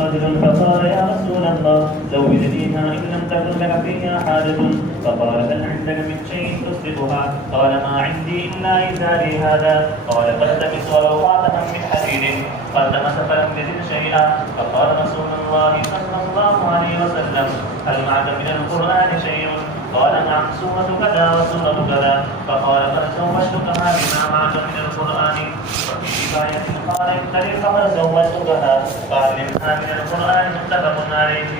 رجل فقال يا رسول الله زوجنيها إن لم تكن لك فيها حاجة. فقال هل عندك من شيء تصدقها؟ قال ما عندي إلا إزاري هذا. قال فالتمس ولو خاتما من حديد. فالتمس فلم يجد شيئا. فقال رسول الله صلى الله عليه وسلم هل معك من القرآن شيء؟ قال نعم سورة كذا وسورة كذا. فقال فزوجتكها بما معك من القرآن. وفي رواية قال انطلق فزوجتكها فعلمها من القرآن. متفق عليه.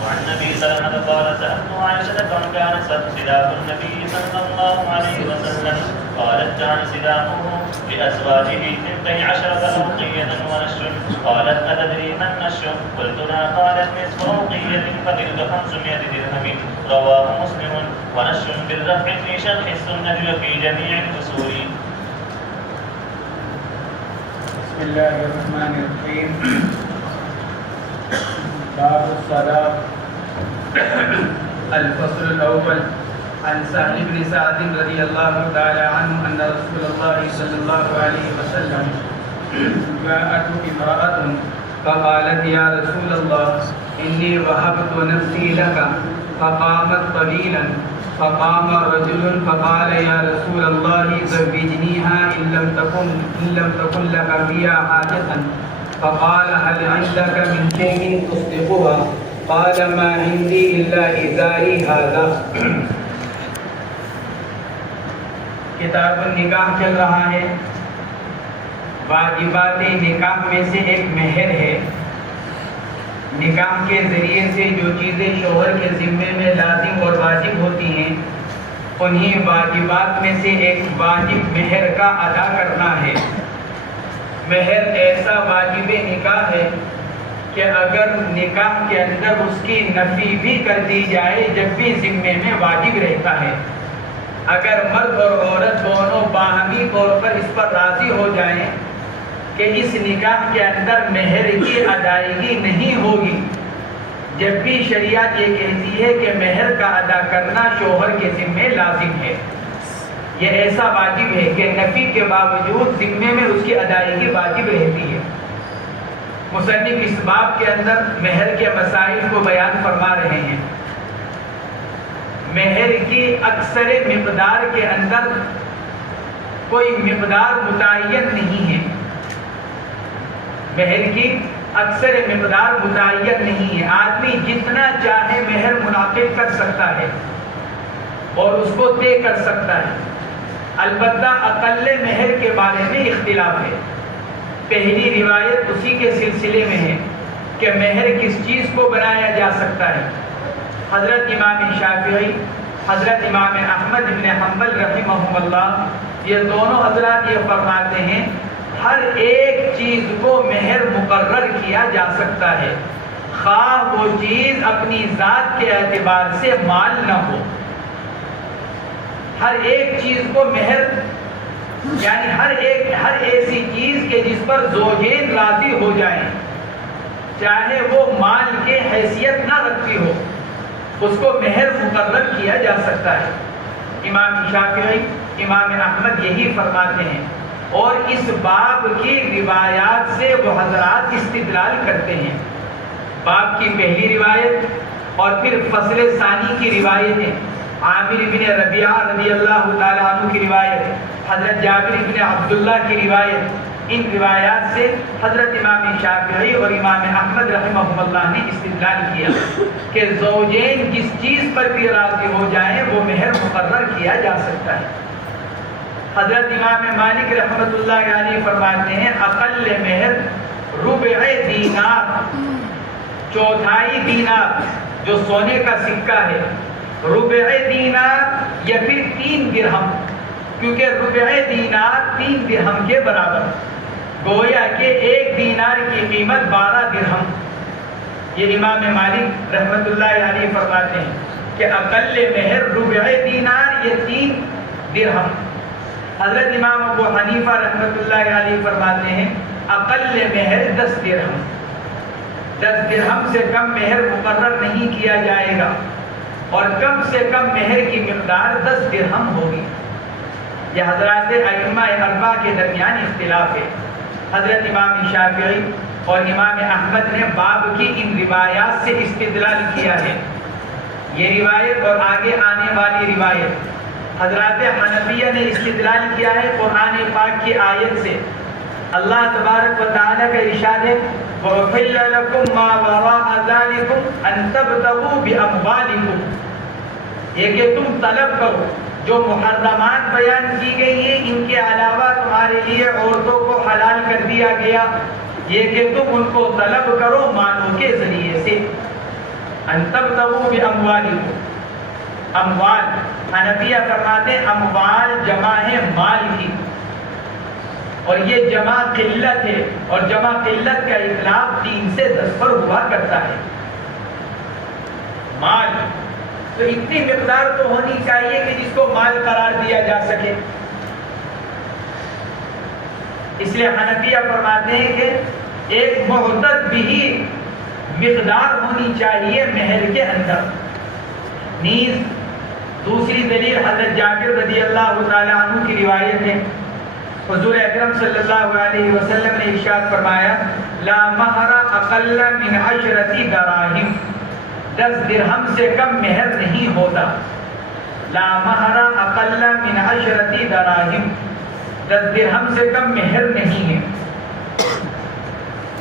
وعن النبي سلمة قال سألت عائشة كم كان سلاح النبي صلى الله عليه وسلم؟ قالت كان سلاحه لأزواجه 12 أوقية ونش. قالت أتدري ما النش؟ قلت لا. قالت نصف أوقية فتلك 500 درهم. رواه مسلم. ونش بالرفع في شرح السنة وفي جميع الفصول. بسم الله الرحمن الرحيم. باب الصلاة. الفصل الأول. عن سهل بن سعد رضي الله تعالى عنه أن رسول الله صلى الله عليه وسلم جاءته امرأة فقالت يا رسول الله إني وهبت نفسي لك. فقامت طويلا. فقام رجل فقال يا رسول الله زوجنيها إن لم تكن لك فيها حاجة. فقال هل عندك من شيء تصدقها؟ قال ما عندي إلا إزاري هذا. کتاب النکاح چل رہا ہے. واجبات نکاح میں سے ایک مہر ہے. نکاح کے ذریعے سے جو چیزیں شوہر کے ذمے میں لازم اور واجب ہوتی ہیں انہی واجبات میں سے ایک واجب مہر کا ادا کرنا ہے. مہر ایسا واجب نکاح ہے کہ اگر نکاح کے اندر اس کی نفی بھی کر دی جائے جب بھی ذمے میں واجب رہتا ہے. اگر مرد اور عورت دونوں باہمی طور پر اس پر راضی ہو جائیں کہ اس نکاح کے اندر مہر کی ادائیگی نہیں ہوگی، جب بھی شریعت یہ کہتی ہے کہ مہر کا ادا کرنا شوہر کے ذمے لازم ہے. یہ ایسا واجب ہے کہ نفی کے باوجود ذمے میں اس کی ادائیگی واجب رہتی ہے. مصنف اس باب کے اندر مہر کے مسائل کو بیان فرما رہے ہیں. مہر کی اکثر مقدار کے اندر کوئی مقدار متعین نہیں ہے. مہر کی اکثر مقدار متعین نہیں ہے. آدمی جتنا چاہے مہر منعقد کر سکتا ہے اور اس کو طے کر سکتا ہے. البتہ اقل مہر کے بارے میں اختلاف ہے. پہلی روایت اسی کے سلسلے میں ہے کہ مہر کس چیز کو بنایا جا سکتا ہے. حضرت امام شافعی، حضرت امام احمد بن حنبل رحمہم اللہ، یہ دونوں حضرات یہ فرماتے ہیں ہر ایک چیز کو مہر مقرر کیا جا سکتا ہے، خواہ وہ چیز اپنی ذات کے اعتبار سے مال نہ ہو. ہر ایک چیز کو مہر یعنی ہر ایسی چیز کے جس پر زوجین راضی ہو جائیں، چاہے وہ مال کے حیثیت نہ رکھتی ہو، اس کو مہر مقرر کیا جا سکتا ہے. امام شافعی، امام احمد یہی فرماتے ہیں اور اس باب کی روایات سے وہ حضرات استدلال کرتے ہیں. باب کی پہلی روایت اور پھر فصل ثانی کی روایتیں، عامر بن ربیعہ رضی اللہ تعالیٰ عنہ کی روایت، حضرت جابر بن عبداللہ کی روایت، ان روایات سے حضرت امام شافعی اور امام احمد رحمہم اللہ نے استدلال کیا کہ زوجین جس چیز پر بھی راضی ہو جائیں وہ مہر مقرر کیا جا سکتا ہے. حضرت امام مالک رحمۃ اللہ علیہ فرماتے ہیں اقل مہر ربع دینار، چوتھائی دینار جو سونے کا سکہ ہے، ربع دینار یا پھر 3 درہم، کیونکہ ربع دینار 3 درہم کے برابر، گویا کہ 1 دینار کی قیمت 12 درہم. یہ امام مالک رحمۃ اللہ علیہ فرماتے ہیں کہ اقل مہر ربع دینار یا 3 درہم. حضرت امام ابو حنیفہ رحمۃ اللہ علیہ فرماتے ہیں اقل مہر 10 درہم. 10 درہم سے کم مہر مقرر نہیں کیا جائے گا اور کم سے کم مہر کی مقدار 10 درہم ہوگی. یہ حضرات ائمہ اربعہ کے درمیان اختلاف ہے. حضرت امام شافعی اور امام احمد نے باب کی ان روایات سے استدلال کیا ہے. یہ روایت اور آگے آنے والی روایت حضرات حنفیہ نے استدلال کیا ہے قرآن پاک کی آیت سے. اللہ تبارک و تعالیٰ کا ارشاد ہے وَأُحِلَّ لَكُم مَّا وَرَاءَ ذَلِكُمْ أَن تَبْتَغُوا بِأَمْوَالِكُمْ. یہ کہ تم طلب کرو جو محرمات بیان کی گئی ہیں ان کے علاوہ تمہارے لیے عورتوں کو حلال کر دیا گیا، یہ کہ تم ان کو طلب کرو مالوں کے ذریعے سے. ان تبتغوا باموالکم. اموال حنفیہ فرماتے ہیں اموال جمع ہے مال کی، اور یہ جمع قلت ہے، اور جمع قلت کا اطلاق 3 سے 10 پر ہوا کرتا ہے. مال تو اتنی مقدار تو ہونی چاہیے کہ جس کو مال قرار دیا جا سکے. اس لیے حنفیہ فرماتے ہیں کہ ایک معتد بھی مقدار ہونی چاہیے مہر کے اندر. نیز دوسری دلیل حضرت جابر رضی اللہ تعالی عنہ کی روایت ہے. حضور اکرم صلی اللہ علیہ وسلم نے ارشاد فرمایا لا مہر اقل من 10 دراہم. 10 درہم سے کم مہر نہیں ہوتا. لا مہر اقل من 10 دراہم. 10 درہم سے کم مہر نہیں ہے.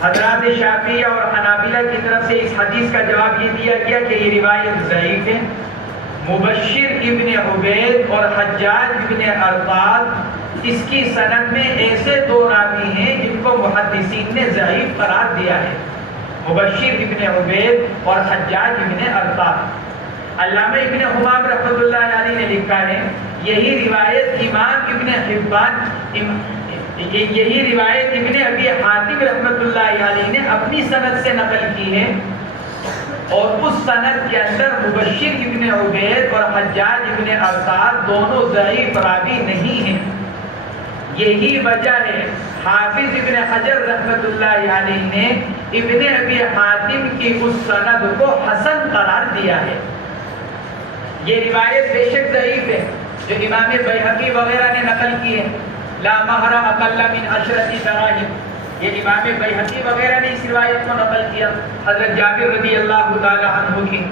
حضرات شافعیہ اور حنابلہ کی طرف سے اس حدیث کا جواب یہ دیا گیا کہ یہ روایت ضعیف ہے. مبشر ابن عبید اور حجاج ابن ارطاد اس کی سند میں ایسے 2 راوی ہیں جن کو محدثین نے ضعیف قرار دیا ہے. مبشر ابن عبید اور حجاج ابن ارطاد. علامہ ابن حمام رحمۃ اللہ علیہ نے لکھا ہے یہی روایت امام ابن حبان یہی روایت ابن ابی حاتم رحمۃ اللہ علیہ نے اپنی سند سے نقل کی ہے، اور اس سند کے اندر مبشر ابن عبید اور حجاج ابن ارطاد دونوں ضعیف راوی نہیں ہیں. یہی وجہ ہے حافظ ابن حجر رحمۃ اللہ علیہ نے ابن ابی حاتم کی اس سند کو حسن قرار دیا ہے. یہ روایت بے شک ضعیف ہے جو امام بیہقی وغیرہ نے نقل کی ہے. لا مہر اقل من 10 دراہم. یہ امام بیہقی وغیرہ نے اس روایت کو نقل کیا حضرت جابر رضی اللہ تعالی عنہ کی.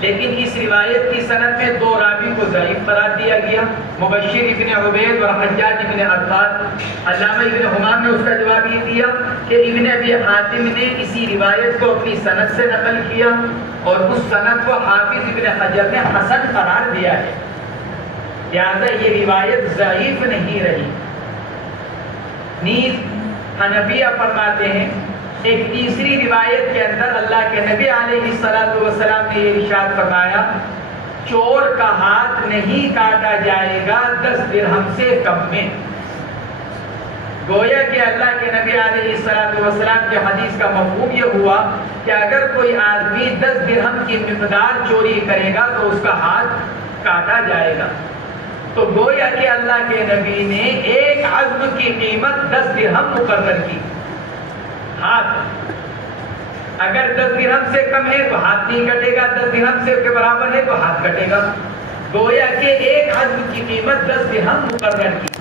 لیکن اس روایت کی سند میں 2 راوی کو ضعیف قرار دیا گیا، مبشر ابن عبید اور حجاج ابن ارطاد. علامہ ابن حمام نے اس کا جواب یہ دیا کہ ابن ابی حاتم نے اسی روایت کو اپنی سند سے نقل کیا، اور اس سند کو حافظ ابن حجر نے حسن قرار دیا ہے، لہذا یہ روایت ضعیف نہیں رہی. نیز حنفیہ فرماتے ہیں ایک تیسری روایت کے اندر اللہ کے نبی علیہ السلام نے یہ ارشاد فرمایا چور کا ہاتھ نہیں کاٹا جائے گا 10 درہم سے کم میں. گویا کہ اللہ کے نبی علیہ السلام کے حدیث کا مفہوم یہ ہوا کہ اگر کوئی آدمی 10 درہم کی مقدار چوری کرے گا تو اس کا ہاتھ کاٹا جائے گا. تو گویا کہ اللہ کے نبی نے ایک عظم کی قیمت 10 درہم مقرر کی. ہاتھ اگر 10 درہم سے کم ہے تو ہاتھ نہیں کٹے گا، 10 درہم سے کے برابر ہے تو ہاتھ کٹے گا. گویا کہ ایک عظم کی قیمت 10 درہم مقرر کی.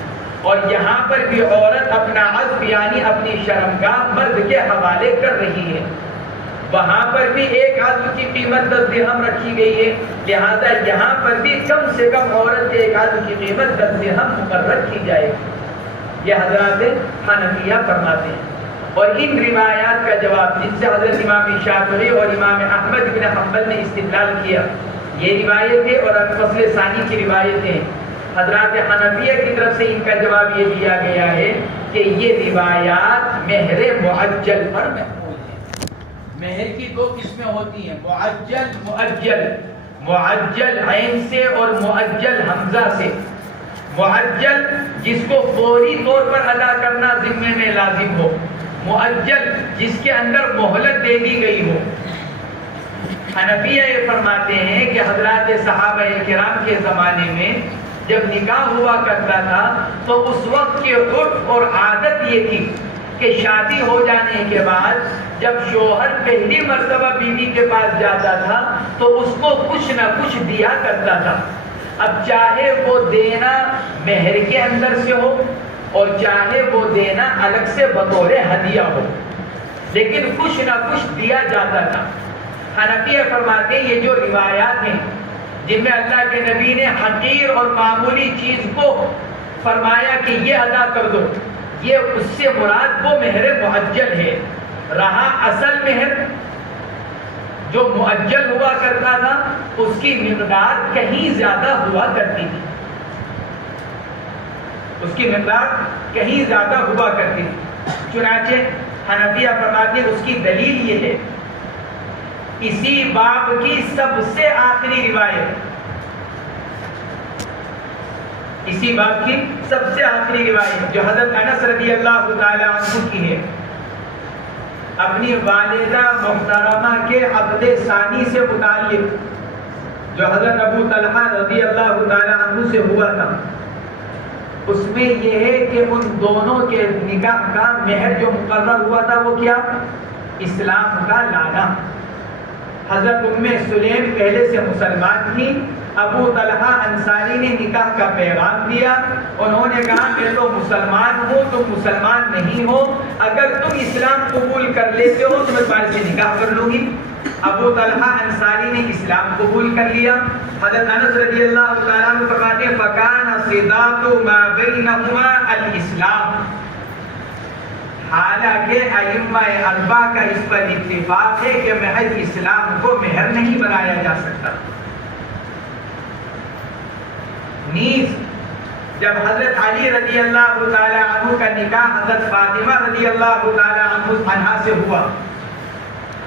اور یہاں پر بھی عورت اپنا عظم یعنی اپنی شرمگاہ مرد کے حوالے کر رہی ہے. وہاں پر بھی ایک عظم کی قیمت 10 درہم رکھی گئی ہے، لہذا یہاں پر بھی کم سے کم عورت کے ایک عظم کی قیمت 10 درہم مقرر کی جائے گی. یہ حضرات حنفیہ فرماتے ہیں. اور ان روایات کا جواب جن سے حضرت امام شافعی اور امام احمد بن حنبل نے استدلال کیا، یہ روایت ہے اور فصل ثانی کی روایت ہے. حضرات حنفیہ کی طرف سے ان کا جواب یہ دیا گیا ہے کہ یہ روایات مہر معجل پر محمول ہے. مہر کی 2 قسمیں ہوتی ہیں، معجل مؤجل. معجل عین سے اور مؤجل حمزہ سے. معجل جس کو فوری طور پر ادا کرنا ذمے میں لازم ہو، مؤجل جس کے اندر مہلت دے دی گئی ہو. حنفیہ یہ فرماتے ہیں کہ حضرات صحابہ کرام کے زمانے میں جب نکاح ہوا کرتا تھا تو اس وقت کی عرف اور عادت یہ تھی کہ شادی ہو جانے کے بعد جب شوہر پہلی مرتبہ بیوی کے پاس جاتا تھا تو اس کو کچھ نہ کچھ دیا کرتا تھا. اب چاہے وہ دینا مہر کے اندر سے ہو اور چاہے وہ دینا الگ سے بطور ہدیہ ہو، لیکن کچھ نہ کچھ دیا جاتا تھا۔ حنفیہ فرماتے ہیں یہ جو روایات ہیں جن میں اللہ کے نبی نے حقیر اور معمولی چیز کو فرمایا کہ یہ ادا کر دو، یہ اس سے مراد وہ مہر معجل ہے۔ رہا اصل مہر جو معجل ہوا کرتا تھا اس کی مقدار کہیں زیادہ ہوا کرتی تھی، اس کی مقدار کہیں زیادہ ہوا کرتی تھی۔ چنانچہ حنفیہ فرماتے ہیں اس کی دلیل یہ ہے، اسی باب کی سب سے آخری روایت، اسی باب کی سب سے آخری روایت جو حضرت انس رضی اللہ تعالی عنہ کی ہے، اپنی والدہ محترمہ کے عقد ثانی سے متعلق جو حضرت ابو طلحہ رضی اللہ تعالی عنہ سے ہوا تھا، اس میں یہ ہے کہ ان دونوں کے نکاح کا مہر جو مقرر ہوا تھا وہ کیا؟ اسلام کا لانا۔ حضرت ام سلیم پہلے سے مسلمان تھی، ابو طلحہ انصاری نے نکاح کا پیغام دیا، انہوں نے کہا میں تو مسلمان ہوں، تم مسلمان نہیں ہو، اگر تم اسلام قبول کر لیتے ہو تو میں تمہارے سے نکاح کر لوں گی۔ ابو طلحہ انصاری نے اسلام قبول کر لیا۔ حضرت انس رضی اللہ تعالیٰ عنہ فرماتے ہیں فَكَانَ صِدَاقُ مَا بَيْنَهُمَا الْإِسْلَامُ، حالانکہ ائمہ اربعہ کا اس پر اتفاق ہے کہ محض اسلام کو مہر نہیں بنایا جا سکتا۔ نیز جب حضرت علی رضی اللہ تعالی عنہ کا نکاح حضرت فاطمہ رضی اللہ تعالی عنہا سے ہوا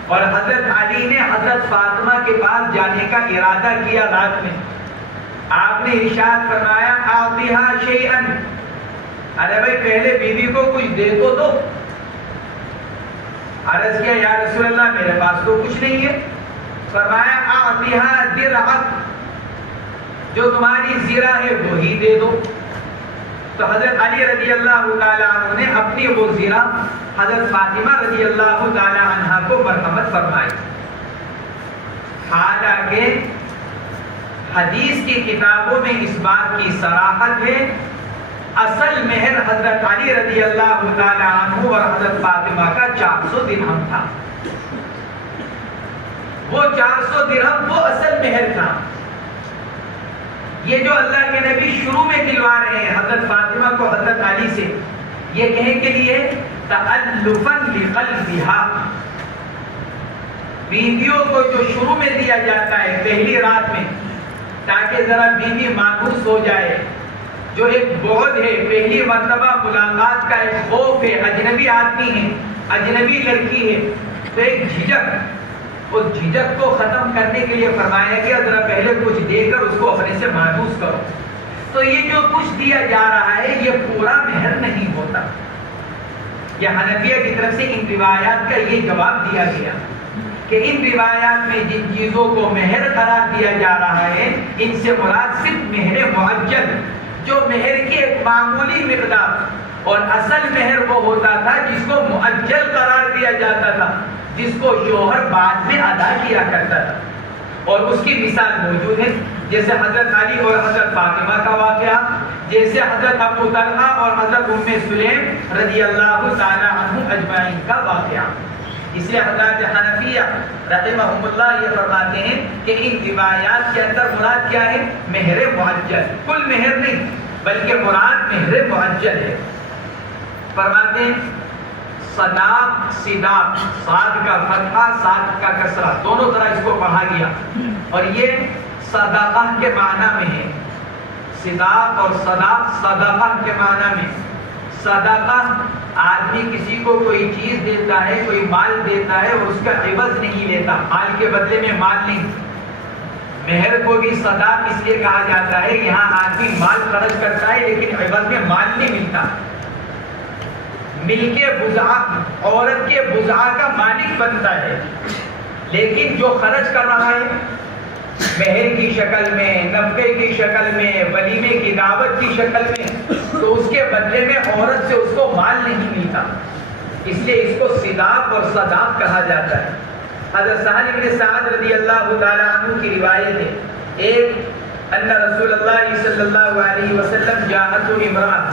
اور حضرت علی نے حضرت فاطمہ کے پاس جانے کا ارادہ کیا رات میں، آپ نے ارشاد فرمایا اعطیہا شیئا، ارے بھائی پہلے بیوی کو کچھ دے تو دو۔ عرض کیا یا رسول اللہ میرے پاس تو کچھ نہیں ہے۔ فرمایا اعطیہا درعک، جو تمہاری زرہ ہے وہی دے دو۔ تو حضرت علی رضی اللہ تعالی عنہ نے اپنی وہ زرہ حضرت فاطمہ رضی اللہ تعالی عنہا کو مرحمت فرمائی۔ حالانکہ حدیث کی کتابوں میں اس بات کی صراحت ہے، اصل مہر حضرت علی رضی اللہ تعالی عنہ اور حضرت فاطمہ کا 400 درہم تھا۔ وہ 400 درہم وہ اصل مہر تھا۔ یہ جو اللہ کے نبی شروع میں دلوا رہے ہیں حضرت فاطمہ کو حضرت علی سے، یہ کہنے کے لیے تألفاً لقلبها، بیویوں کو جو شروع میں دیا جاتا ہے پہلی رات میں تاکہ ذرا بیوی مانوس ہو جائے، جو ایک بعد ہے، پہلی مرتبہ ملاقات کا ایک خوف ہے، اجنبی آدمی ہے، اجنبی لڑکی ہے، تو ایک جھجک، اس جھجک کو ختم کرنے کے لیے فرمایا گیا ذرا پہلے کچھ دے کر اس کو اپنے سے مانوس کرو۔ تو یہ جو کچھ دیا جا رہا ہے یہ پورا مہر نہیں ہوتا۔ یہ حنفیہ کی طرف سے ان روایات کا یہ جواب دیا گیا کہ ان روایات میں جن چیزوں کو مہر قرار دیا جا رہا ہے ان سے مراد صرف مہر معجل، جو مہر کی ایک معمولی مقدار، اور اصل مہر وہ ہوتا تھا جس کو معجل قرار دیا جاتا تھا، جس کو شوہر بعد میں ادا کیا کرتا تھا۔ اور اس کی مثال موجود ہے، جیسے حضرت علی اور حضرت فاطمہ کا واقعہ، جیسے حضرت ابو طلحہ اور حضرت ام سلیم رضی اللہ تعالی عنہ اجمعین کا واقعہ۔ اس لیے حضرت حنفیہ رحمہم اللہ یہ فرماتے ہیں کہ ان روایات کے اندر مراد کیا ہے؟ مہر معجل، کل مہر نہیں بلکہ مراد مہر معجل ہے۔ فرماتے ہیں صداق، صداق، صاد کا فتحہ صاد کا کسرہ دونوں طرح اس کو پڑھا گیا، اور یہ صدقہ کے معنی میں ہے۔ صداق اور صداق صدقہ کے معنی میں۔ صدقہ آدمی کسی کو کوئی چیز دیتا ہے، کوئی مال دیتا ہے اور اس کا عوض نہیں لیتا، مال کے بدلے میں مال نہیں۔ مہر کو بھی صداق اس لیے کہا جاتا ہے یہاں آدمی مال خرچ کرتا ہے لیکن عوض میں مال نہیں ملتا۔ مل کے بزع، عورت کے بزع کا مالک بنتا ہے، لیکن جو خرچ کر رہا ہے مہر کی شکل میں، نفقے کی شکل میں، ولیمے کی دعوت کی شکل میں، تو اس کے بدلے میں عورت سے اس کو مال نہیں ملتا، اس لیے اس کو صداق اور صداق کہا جاتا ہے۔ حضرت سہل بن سعد رضی اللہ تعالی عنہ کی روایت ہے، ایک ان رسول اللہ صلی اللہ علیہ وسلم جاءته امرأة،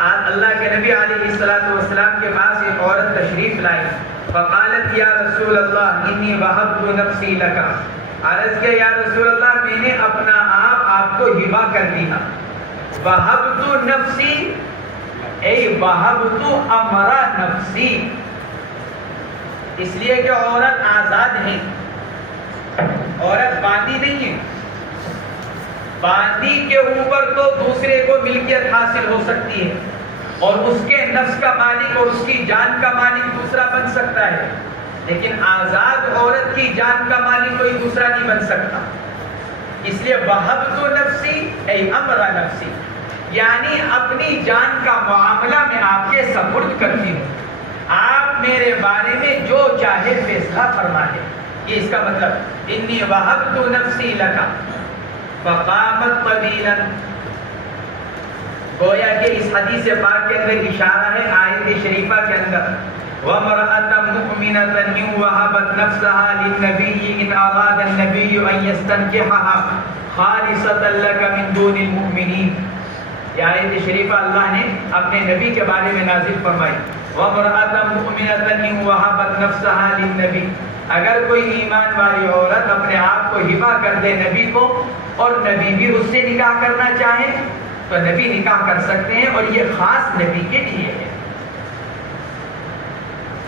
اللہ کے نبی علیہ السلام کے پاس ایک عورت تشریف لائی. فقالت یا رسول اللہ انی وہبت نفسی لک. عرض کیا یا رسول اللہ میں نے اپنا آپ کو ہبہ کر دیا. وہبت نفسی اے وہبت امر نفسی، اس لیے کہ عورت آزاد ہے، عورت باندھی نہیں ہے. باندھی کے اوپر تو دوسرے کو ملکیت حاصل ہو سکتی ہے اور اس کے نفس کا مالک اور اس کی جان کا مالک دوسرا بن سکتا ہے، لیکن آزاد عورت کی جان کا مالک کوئی دوسرا نہیں بن سکتا. اس لیے وہبت نفسی اے امر نفسی، یعنی اپنی جان کا معاملہ میں آپ کے سپرد کرتی ہوں، آپ میرے بارے میں جو چاہے فیصلہ فرما لیں. یہ اس کا مطلب انی وہبت نفسی لک. فقامت طویلا، گویا کہ اس حدیث پاک کے اندر اشارہ ہے آیت شریفہ کے اندر وَامْرَأَةً مُؤْمِنَةً إِنْ وَهَبَتْ نَفْسَهَا لِلنَّبِيِّ إِنْ أَرَادَ النَّبِيُّ أَنْ يَسْتَنْكِحَهَا خَالِصَةً لَكَ مِنْ دُونِ الْمُؤْمِنِينَ. یہ آیت شریفہ اللہ نے اپنے نبی کے بارے میں نازل فرمائی. وَامْرَأَةً مُؤْمِنَةً إِنْ وَهَبَتْ نَفْسَهَا لِلنَّبِيِّ، اگر کوئی ایمان والی عورت اپنے آپ کو ہبہ کر دے نبی کو اور نبی بھی اس سے نکاح کرنا چاہے تو نبی نکاح کر سکتے ہیں، اور یہ خاص نبی کے لیے ہے.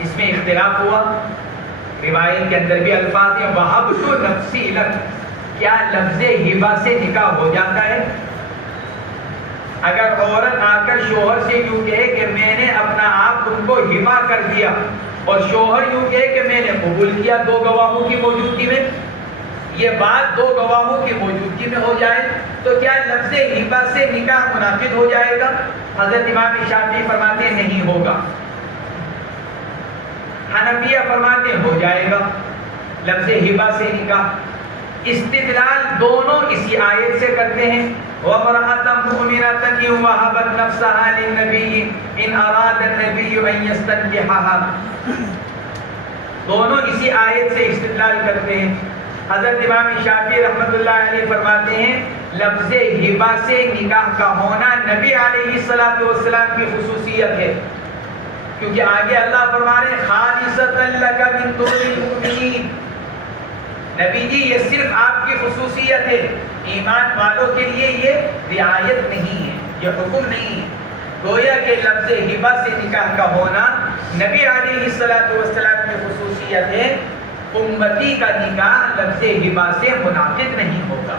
اس میں اختلاف ہوا، روایت کے اندر بھی الفاظ ہیں وَهَبْتُ نَفْسِي لَكَ، کیا لفظ ہبہ سے نکاح ہو جاتا ہے؟ اگر عورت آ کر شوہر سے یوں کہے کہ میں نے اپنا آپ تم کو ہبہ کر دیا اور شوہر یوں کہے کہ میں نے قبول کیا دو گواہوں کی موجودگی میں، یہ بات دو گواہوں کی موجودگی میں ہو جائے تو کیا لفظ ہبہ سے نکاح منعقد ہو جائے گا؟ حضرت امام شافعی فرماتے ہیں نہیں ہوگا. حنفیہ فرماتے ہیں ہو جائے گا لفظ ہبہ سے نکاح. استدلال دونوں اسی آیت سے کرتے ہیں وَامْرَأَةً مُؤْمِنَةً إِنْ وَهَبَتْ نَفْسَهَا لِلنَّبِيِّ إِنْ أَرَادَ النَّبِيُّ أَنْ يَسْتَنْكِحَهَا. دونوں اسی آیت سے استدلال کرتے ہیں. حضرت امام شافعی رحمۃ اللہ علیہ فرماتے ہیں لفظ ہبہ سے نکاح کا ہونا نبی علیہ السلام کی خصوصیت ہے، کیونکہ آگے اللہ فرما رہے ہیں خالصۃ لک من دون المؤمنین. نبی جی یہ صرف آپ کی خصوصیت ہے، ایمان والوں کے لیے یہ رعایت نہیں ہے، یہ حکم نہیں ہے. گویا کہ لفظ ہبہ سے نکاح کا ہونا نبی علیہ السلام کی خصوصیت ہے، امتی کا نکاح لفظ ہبہ سے منعقد نہیں ہوگا.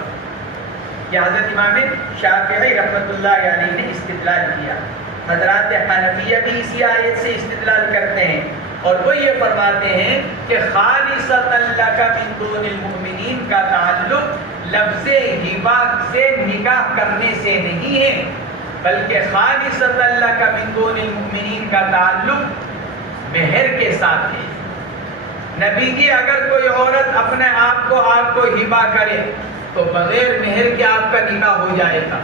یہ حضرت امام شافعی رحمۃ اللہ علیہ نے استدلال کیا. حضرات حنفیہ بھی اسی آیت سے استدلال کرتے ہیں اور وہ یہ فرماتے ہیں کہ خالصۃ لک من دون المؤمنین کا تعلق لفظ ہبہ سے نکاح کرنے سے نہیں ہے، بلکہ خالصۃ لک من دون المؤمنین کا تعلق مہر کے ساتھ ہے. نبی جی اگر کوئی عورت اپنے آپ کو ہبہ کرے تو بغیر مہر کے آپ کا نکاح ہو جائے گا.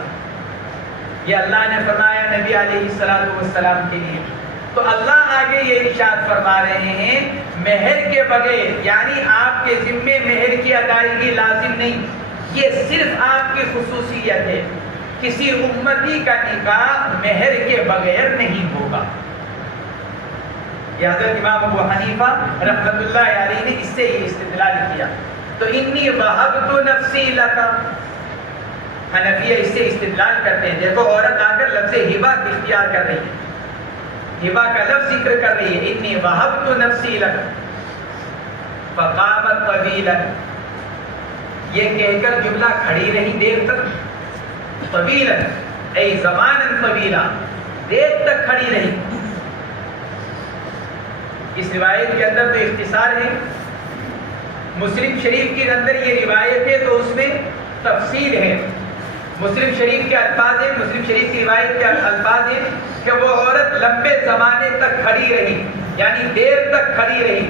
یہ اللہ نے فرمایا نبی علیہ السلام کے لیے. تو اللہ آگے یہ ارشاد فرما رہے ہیں مہر کے بغیر، یعنی آپ کے ذمے مہر کی ادائیگی لازم نہیں، یہ صرف آپ کی خصوصیت ہے. کسی امتی کا نکاح مہر کے بغیر نہیں ہوگا. یہ حضرت امام ابو حنیفہ رحمۃ اللہ علیہ نے اس سے یہ استدلال کیا. تو انی وہبت نفسی لک، حنفیہ اس سے استدلال کرتے ہیں. دیکھو عورت آ کر لفظ ہبہ اختیار کر رہی ہے، ہبہ کا لفظ ذکر کر رہی ہے انی وہبت نفسی لک. فقامت طویلا، یہ کہہ کر جملہ کھڑی رہی دیر تک. طویلا ای زمانا طویلا، دیر تک کھڑی رہی. اس روایت کے اندر تو اختصار ہے، مسلم شریف کے اندر یہ روایت ہے تو اس میں تفصیل ہے. مسلم شریف کے الفاظ ہیں، مسلم شریف کی روایت کے الفاظ ہیں کہ وہ عورت لمبے زمانے تک کھڑی رہی، یعنی دیر تک کھڑی رہی.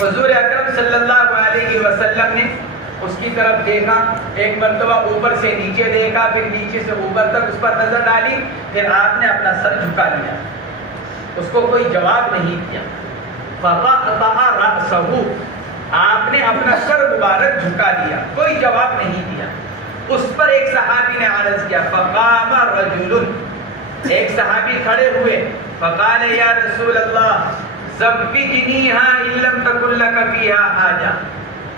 حضور اکرم صلی اللہ علیہ وسلم نے اس کی طرف دیکھا، ایک مرتبہ اوپر سے نیچے دیکھا، پھر نیچے سے اوپر تک اس پر نظر ڈالی، پھر آپ نے اپنا سر جھکا لیا، اس کو کوئی جواب نہیں دیا. فَقَطَعَ رَأْسَهُ، آپ نے اپنا سر مبارک جھکا دیا، کوئی جواب نہیں دیا. اس پر ایک صحابی نے عرض کیا فَقَامَ رَجُلٌ، ایک صحابی کھڑے ہوئے فقال یا رسول اللہ زوجنیھا ان لم تکن لک فیھا حاجہ،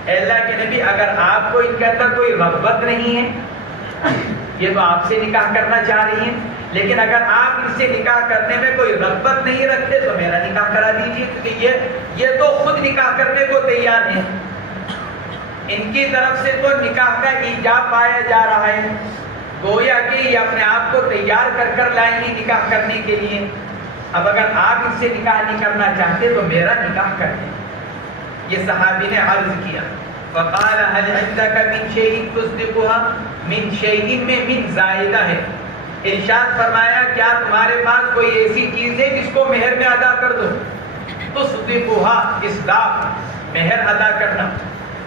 اے اللہ کے نبی اگر آپ کو ان کے اندر کوئی رغبت نہیں ہے، یہ تو آپ سے نکاح کرنا چاہ رہی ہیں، لیکن اگر آپ ان سے نکاح کرنے میں کوئی رغبت نہیں رکھتے تو میرا نکاح کرا دیجیے، کیونکہ یہ تو خود نکاح کرنے کو تیار ہیں، ان کی طرف سے تو نکاح کا ایجاب پایا جا رہا ہے، گویا کہ یہ اپنے آپ کو تیار کر کر لائیں گی نکاح کرنے کے لیے، اب اگر آپ ان سے نکاح نہیں کرنا چاہتے تو میرا نکاح کر دیں۔ یہ صحابی نے عرض کیا فقال هل عندك من شيء تصدقها، من شيء میں من زائدہ ہے، ارشاد فرمایا کیا تمہارے پاس کوئی ایسی چیز ہے جس کو مہر میں ادا کر دو؟ تصدقها اصداق، مہر ادا کرنا،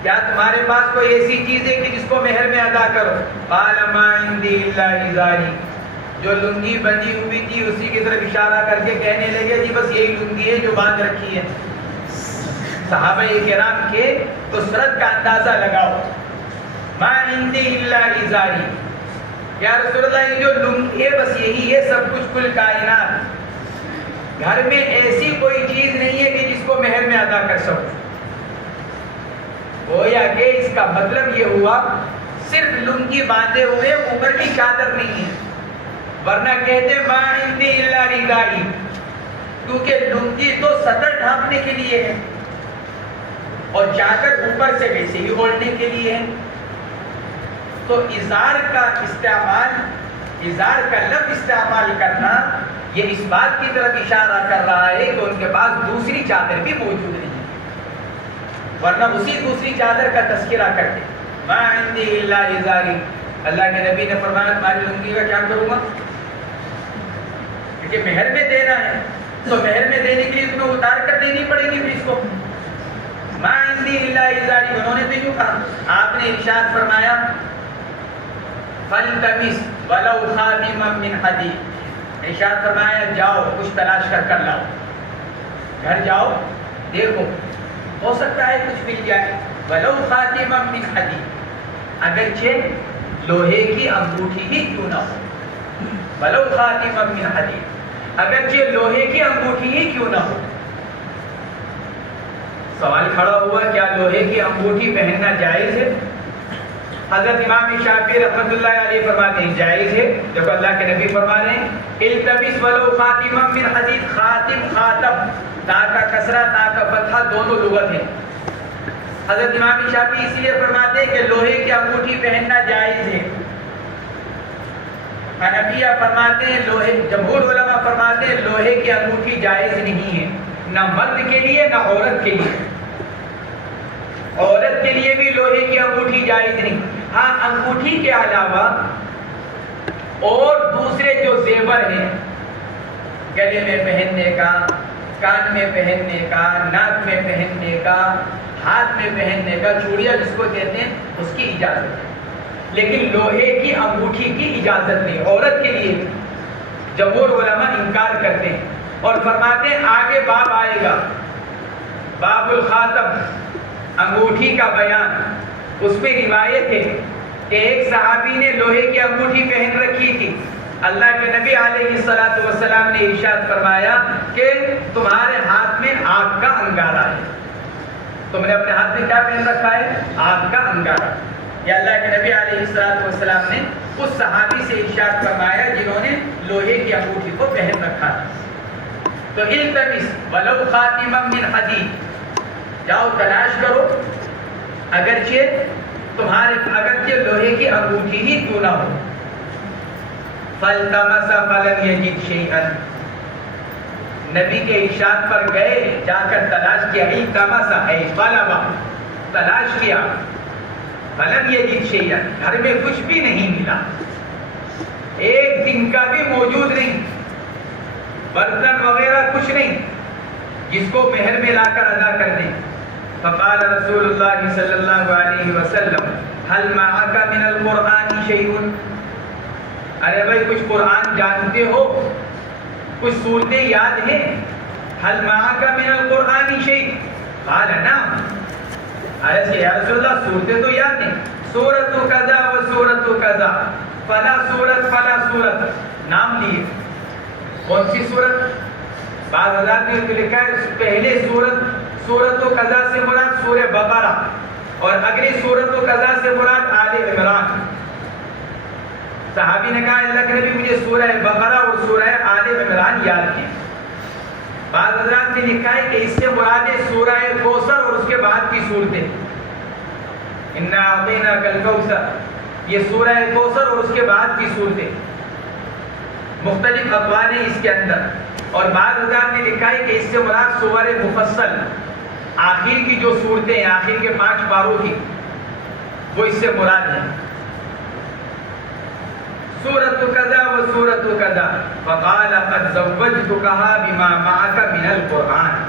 کیا تمہارے پاس کوئی ایسی چیز ہے کہ جس کو مہر میں ادا کرو؟ قال ما عندي الا ازاری، جو لنگی بندھی ہوئی تھی اسی کی طرف اشارہ کر کے کہنے لگے جی بس یہی لنگی ہے جو باندھ رکھی ہے۔ صحابہ کرام کے کثرت کا اندازہ لگاؤ، ما عندي الا ازاری، یا رسول اللہ یہ جو لنگی ہے بس یہی ہے سب کچھ کل کائنات، گھر میں ایسی کوئی چیز نہیں ہے کہ جس کو مہر میں ادا کر سکو۔ گویا کہ اس کا مطلب یہ ہوا صرف لنگی باندھے ہوئے اوپر کی چادر نہیں ہے، ورنہ کہتے ما عندي الا ردائی، کیونکہ لنگی تو سطر ڈھانپنے کے لیے ہے اور چادر اوپر سے ویسے ہی اوڑھنے کے لیے ہے، تو ازار کا استعمال، ازار کا لفظ استعمال کرنا یہ اس بات کی طرف اشارہ کر رہا ہے کہ ان کے پاس دوسری چادر بھی موجود نہیں ہے، ورنہ اسی دوسری چادر کا تذکرہ کرتے۔ ما عندي الا ازاری، اللہ کے نبی نے فرمایا تمہاری لنگی کا کیا کروں گا؟ کیونکہ مہر میں دینا ہے تو مہر میں دینے کے لیے تمہیں اتار کر دینی پڑے گی اس کو۔ ما عندي الا ازاری، انہوں نے تو یوں کہا، آپ نے ارشاد فرمایا فَالْتَمِسْ وَلَوْ خَاتِمًا مِّنْ حَدِيدٍ، ارشاد فرمایا جاؤ کچھ تلاش کر کر لاؤ، گھر جاؤ دیکھو ہو سکتا ہے کچھ مل جائے، وَلَوْ خَاتِمًا مِّنْ حَدِيدٍ، اگرچہ لوہے کی انگوٹھی ہی کیوں نہ ہو، وَلَوْ خَاتِمًا مِّنْ حَدِيدٍ، اگرچہ لوہے کی انگوٹھی ہی کیوں نہ ہو۔ سوال کھڑا ہوا کیا لوہے کی انگوٹھی پہننا جائز ہے؟ حضرت امام شافعی رحمۃ اللہ علیہ فرماتے ہیں جائز ہے، دیکھو اللہ کے نبی فرما رہے ہیں التمس ولو خاتما من حدید، خاتم خاتم، تا کا کسرہ تا کا فتحہ دونوں لغت ہیں۔ حضرت امام شافعی اس لیے فرماتے ہیں کہ لوہے کی انگوٹھی پہننا جائز ہے، حنفیہ فرماتے ہیں لوہے، جمہور علماء فرماتے ہیں لوہے کی انگوٹھی جائز نہیں ہے، نہ مرد کے لیے نہ عورت کے لیے، عورت کے لیے بھی لوہے کی انگوٹھی جائز نہیں۔ ہاں انگوٹھی کے علاوہ اور دوسرے جو زیور ہیں، گلے میں پہننے کا، کان میں پہننے کا، ناک میں پہننے کا، ہاتھ میں پہننے کا، چوڑیاں جس کو کہتے ہیں، اس کی اجازت ہے، لیکن لوہے کی انگوٹھی کی اجازت نہیں عورت کے لیے۔ جمہور علماء انکار کرتے ہیں اور فرماتے ہیں آگے باب آئے گا، باب الخاتم، انگوٹھی کا بیان، اس میں روایت ہے کہ ایک صحابی نے لوہے کی انگوٹھی پہن رکھی تھی، اللہ کے نبی علیہ الصلوۃ والسلام نے ارشاد فرمایا کہ تمہارے ہاتھ میں آگ کا انگارہ ہے، تم نے اپنے ہاتھ میں کیا پہن رکھا ہے؟ آگ کا انگارہ۔ یہ اللہ کے نبی علیہ الصلوۃ والسلام نے اس صحابی سے ارشاد فرمایا جنہوں نے لوہے کی انگوٹھی کو پہن رکھا تھا۔ تو التمس ولو خاتما من حدید، جاؤ تلاش کرو اگرچہ لوہے کی انگوٹھی ہی کیوں نہ ہو۔ فالتمس فلم یجد شیئا، نبی کے ارشاد پر گئے، جا کر تلاش کیا، التمس ہے طلب، تلاش کیا، فلم یجد شیئا، گھر میں کچھ بھی نہیں ملا، ایک دن کا بھی موجود نہیں، برتن وغیرہ کچھ نہیں جس کو مہر میں لا کر ادا کر دیں۔ فقال رسول اللہ صلی اللہ علیہ وسلم هل معك من القرآن شیء، ارے بھائی کچھ قرآن جانتے ہو، کچھ صورتیں یاد ہیں؟ هل معك من القرآن شیء، قال نعم، ارے یا رسول اللہ صورتیں تو یاد ہیں، سورۃ کذا و سورۃ کذا، فلا سورت فلا سورت، نام لیے، کون سی سورت؟ بعض حضرات نے لکھا ہے پہلے سورت و قضا سے مراد سورہ بقرہ اور اگلی سورت و قضا سے مراد آل عمران۔ صحابی نے کہا اللہ کے نبی مجھے سورہ بقرہ اور سورہ آل عمران یاد ہیں۔ بعض حضرات نے لکھا ہے کہ اس سے مراد ہے سورہ کوثر اور اس کے بعد کی صورتیں، انا اعطیناک الکوثر، یہ سورہ کوثر اور اس کے بعد کی صورتیں۔ مختلف اقوال ہیں اس کے اندر، اور بعض حضرات نے لکھا ہے کہ اس سے مراد سورہ مفصل، آخر کی جو صورتیں ہیں، آخر کے 5 پاروں کی، وہ اس سے مراد ہیں۔ سورۃ کذا و سورۃ کذا فقال قد زوجتکھا بما معک من القرآن،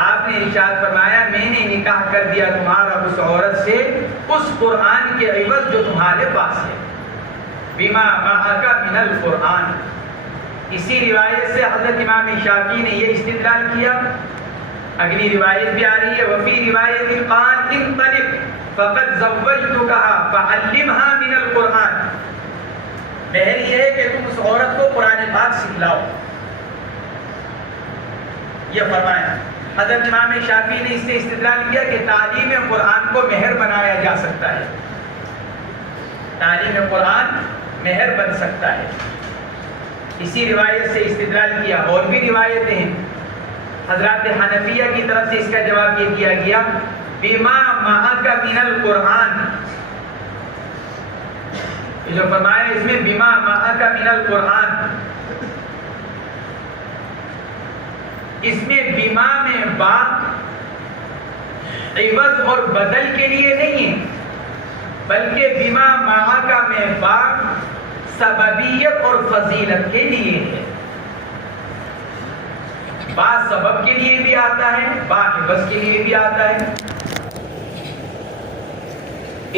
آپ نے ارشاد فرمایا میں نے نکاح کر دیا تمہارا اس عورت سے اس قرآن کے عوض جو تمہارے پاس ہے، بما معک من القرآن۔ اسی روایت سے حضرت امام شافعی نے یہ استدلال کیا، اگلی روایت بھی آ رہی ہے، وفی روایت قال انطلق فقد زوجتکھا فعلمها من القرآن، مہر یہ ہے کہ تم اس عورت کو قرآن پاک سکھلاؤ، یہ فرمایا۔ حضرت امام شافعی نے اس سے استدلال کیا کہ تعلیم قرآن کو مہر بنایا جا سکتا ہے، تعلیم قرآن مہر بن سکتا ہے، اسی روایت سے استدلال کیا۔ اور بھی روایتیں ہیں حضرات حنفیہ کی طرف سے، اس کا جواب یہ دیا گیا بما معک من القرآن، یہ جو فرمایا اس میں بما معک من القرآن، اس میں بما میں با عوض اور بدل کے لیے نہیں ہے، بلکہ بما معک میں با سببیت اور فضیلت کے لیے ہے۔ با سبب کے لیے بھی آتا ہے، با عوض کے لیے بھی آتا ہے۔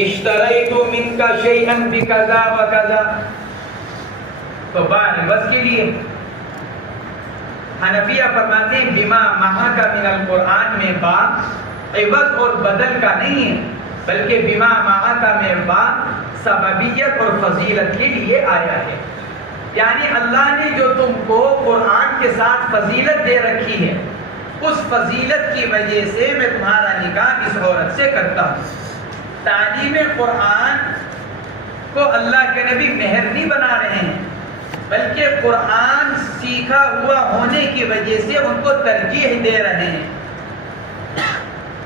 اشتریت منک شیئا بکذا وکذا، تو با عوض کے لیے۔ حنفیہ فرماتے ہیں بما معک من القرآن میں با عوض اور بدل کا نہیں ہے، بلکہ بما معک میں با سببیت اور فضیلت کے لیے آیا ہے، یعنی اللہ نے جو تم کو قرآن کے ساتھ فضیلت دے رکھی ہے، اس فضیلت کی وجہ سے میں تمہارا نکاح اس عورت سے کرتا ہوں۔ تعلیم قرآن کو اللہ کے نبی مہر نہیں بنا رہے ہیں، بلکہ قرآن سیکھا ہوا ہونے کی وجہ سے ان کو ترجیح دے رہے ہیں،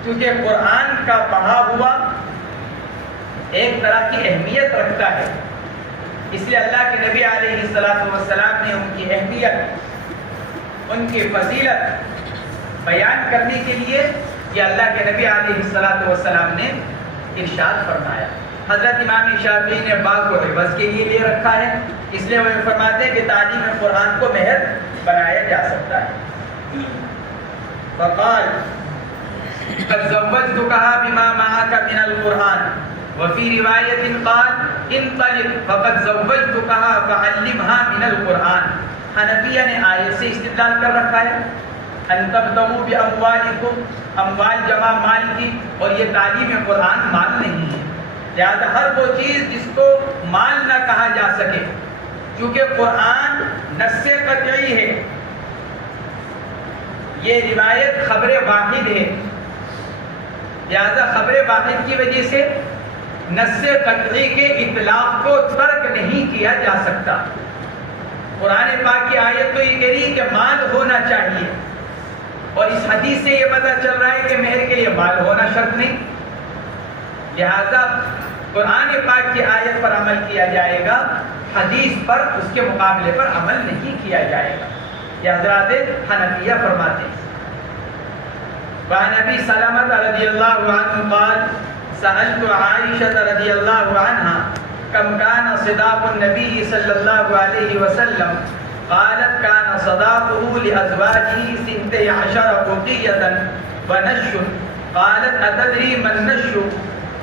کیونکہ قرآن کا پڑھا ہوا ایک طرح کی اہمیت رکھتا ہے، اس لیے اللہ کے نبی علیہ السلام نے ان کی اہمیت، ان کی فضیلت بیان کرنے کے لیے یہ اللہ کے نبی علیہ السلام نے ارشاد فرمایا۔ حضرت امام شافعی نے بعض کو عوض کے لیے لے رکھا ہے، اس لیے وہ فرماتے ہیں کہ تعلیم قرآن کو مہر بنایا جا سکتا ہے۔ فقال قد زوجتکھا بما معک من القرآن، وفی روایت قال انطلق فقد زوجتکھا فعلمها من القرآن۔ حنفیہ نے آیت سے استدلال کر رکھا ہے ان تبتغوا باموالکم، اموال جمع مال کی، اور یہ تعلیم قرآن مال نہیں ہے، لہذا ہر وہ چیز جس کو مال نہ کہا جا سکے، کیونکہ قرآن نص قطعی ہے، یہ روایت خبر واحد ہے، لہذا خبر واحد کی وجہ سے نص قطعی کے اطلاق کو ترک نہیں کیا جا سکتا۔ قرآن پاک کی آیت تو یہ کہہ رہی ہے کہ مال ہونا چاہیے، اور اس حدیث سے یہ پتہ چل رہا ہے کہ مہر کے لیے مال ہونا شرط نہیں، لہذا قرآن پاک کی آیت پر عمل کیا جائے گا، حدیث پر اس کے مقابلے پر عمل نہیں کیا جائے گا، یہ حضرات حنفیہ فرماتے ہیں۔ وعن ابی سلمہ رضی اللہ عنہ قال سألت عائشة رضی اللہ عنہ کم کان صداق النبی صلی اللہ علیہ وسلم قالت كان صداقه لأزواجه 12 أوقية ونش، قالت أتدري ما النش؟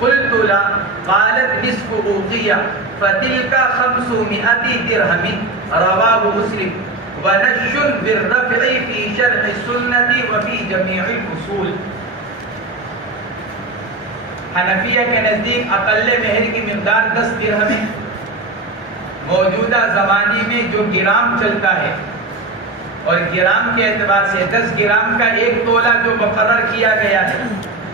قلت لا، قالت نصف أوقية، فتلك 500 درهم، رواه مسلم، ونش بالرفع في شرح السنة وفي جميع الأصول۔ حنفیہ کے نزدیک اقل مہر کی مقدار 10 درہم ہے، موجودہ زمانے میں جو گرام چلتا ہے اور گرام کے اعتبار سے 10 گرام کا 1 تولہ جو مقرر کیا گیا ہے،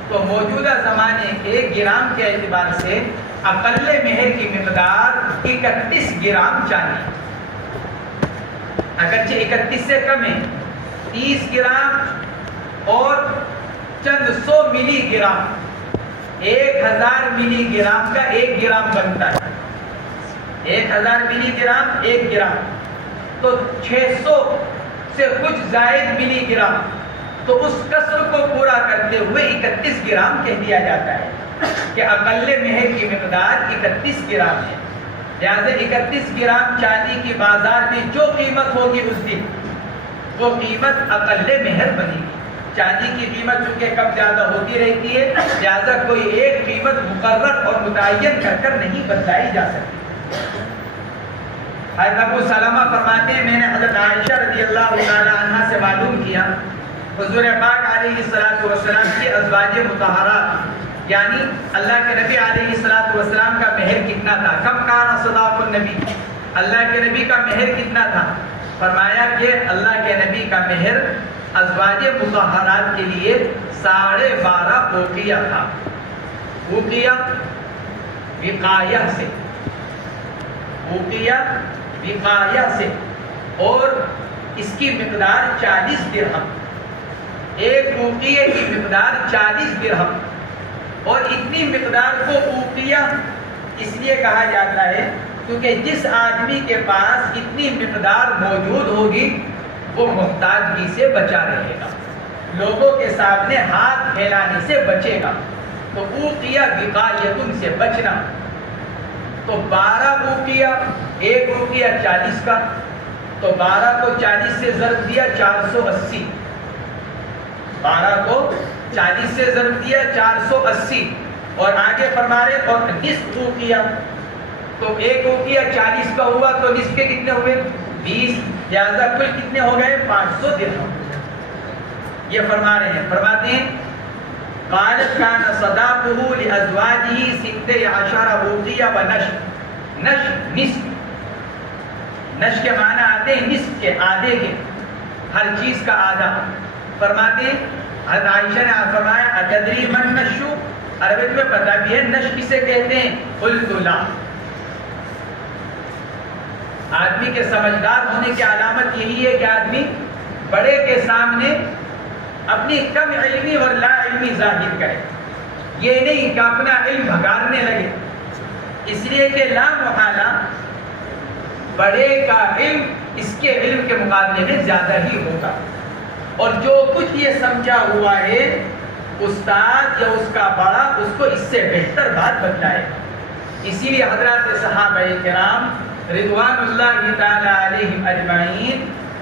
تو موجودہ زمانے کے گرام کے اعتبار سے اقل مہر کی مقدار 31 گرام چاندی، اگرچہ 31 سے کم ہے، 30 گرام اور چند 100 ملی گرام، 1000 ملی گرام کا 1 گرام بنتا ہے، 1000 ملی گرام 1 گرام، تو 600 سے کچھ زائد ملی گرام، تو اس کسر کو پورا کرتے ہوئے 31 گرام کہہ دیا جاتا ہے کہ اقل مہر کی مقدار 31 گرام ہے۔ لہذا 31 گرام چاندی کی بازار میں جو قیمت ہوگی اس دن، وہ قیمت اقل مہر بنے گی۔ چاندی کی قیمت چونکہ کم زیادہ ہوتی رہتی ہے، لہذا کوئی ایک قیمت مقرر اور متعین کر نہیں بتلائی جا سکتی۔ حضرت ابو سلمہ فرماتے ہیں، میں نے حضرت عائشہ رضی اللہ تعالی عنہ سے معلوم کیا حضور پاک علیہ الصلوۃ والسلام کی ازواج مطہرات یعنی اللہ کے نبی علیہ الصلوۃ والسلام کا مہر کتنا تھا، کم کان صداق النبی، اللہ کے نبی کا مہر کتنا تھا؟ فرمایا کہ اللہ کے نبی کا مہر ازواج مطہرات کے لیے 12.5 اوقیہ تھا۔ اوقیہ وقایہ سے، اوقیہ وقایہ سے، اور اس کی مقدار 40 درہم، ایک اوقیہ کی مقدار 40 درہم، اور اتنی مقدار کو اوقیہ اس لیے کہا جاتا ہے کیونکہ جس آدمی کے پاس اتنی مقدار موجود ہوگی وہ محتاجگی سے بچا رہے گا، لوگوں کے سامنے ہاتھ پھیلانے سے بچے گا، تو اوقیہ وقایتن سے بچنا۔ تو 12 اوقیہ، ایک اوقیہ 40 کا، تو 12 کو 40 سے ضرب دیا 480، 12 کو 40 سے ضرب دیا 480، اور آگے فرما رہے اور نصف اوقیہ، تو ایک اوقیہ 40 کا ہوا تو نصف کے کتنے ہوئے 20، لہذا کل کتنے ہو گئے 500 درہم۔ یہ فرما رہے ہیں، فرماتے ہیں قالت كان صداقه لأزواجه 16 اوقیہ ونشف، نشف نصف، نشف کے معنی آتے ہیں نصف کے، آدھے کے، ہر چیز کا آدھا۔ فرماتے ہیں حضرت عائشہ نے فرمایا اتدری من نشو، عربی میں پتہ بھی ہے نشف کسے کہتے ہیں؟ قلت لا۔ آدمی کے سمجھدار ہونے کی علامت یہی ہے کہ آدمی بڑے کے سامنے اپنی کم علمی اور لا علمی ظاہر کرے، یہ نہیں کہ اپنا علم بھگارنے لگے، اس لیے کہ لا محالہ بڑے کا علم اس کے علم کے مقابلے میں زیادہ ہی ہوگا، اور جو کچھ یہ سمجھا ہوا ہے استاد یا اس کا بڑا اس کو اس سے بہتر بات بتلائے۔ اسی لیے حضرات صحابہ کرام رضوان اللہ تعالی علیہم اجمعین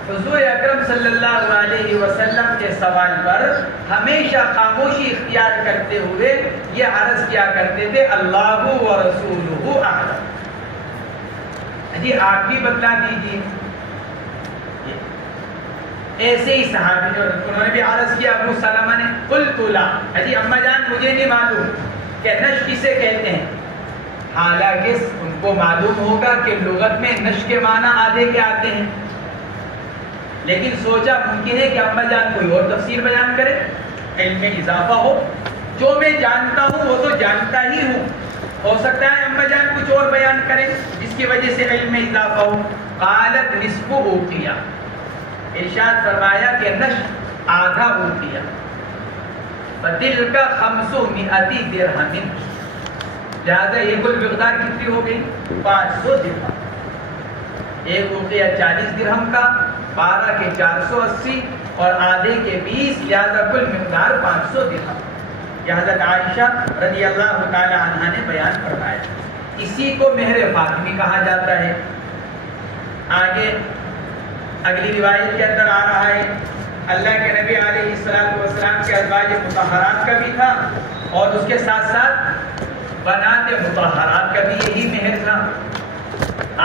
حضور اکرم صلی اللہ علیہ وسلم کے سوال پر ہمیشہ خاموشی اختیار کرتے ہوئے یہ عرض کیا کرتے تھے اللہ و رسولہ اعلم، جی آپ بھی بتلا دیجیے۔ ایسے ہی صحابی انہوں نے بھی عرض کیا ابو سلمہ نے، قلت لا، جی اما جان مجھے نہیں معلوم کہ نش کسے کہتے ہیں، حالانکہ ان کو معلوم ہوگا کہ لغت میں نش کے معنی آدھے کے آتے ہیں، لیکن سوچا ممکن ہے کہ اما جان کوئی اور تفسیر بیان کرے، علم میں اضافہ ہو، جو میں جانتا ہوں وہ تو جانتا ہی ہوں، ہو سکتا ہے اما جان کچھ اور بیان کرے جس کی وجہ سے علم میں اضافہ ہو۔ قالت نصف اوقیہ، ارشاد فرمایا کہ نصف آدھا اوقیہ، فتلک 500 درہم، لہذا یہ کل مقدار کتنی ہو گئی 500 درہم، ایک اوقیہ 40 درہم کا، 12 کے 480 اور آدھے کے 20، لہذا کل مقدار 500 درہم۔ یہ حضرت عائشہ رضی اللہ تعالی عنہ نے بیان فرمایا، اسی کو مہر فاطمی کہا جاتا ہے۔ آگے اگلی روایت کے اندر آ رہا ہے اللہ کے نبی علیہ السلام کے ازواج مطہرات کا بھی تھا، اور اس کے ساتھ ساتھ بنات مطہرات کا بھی یہی مہر تھا،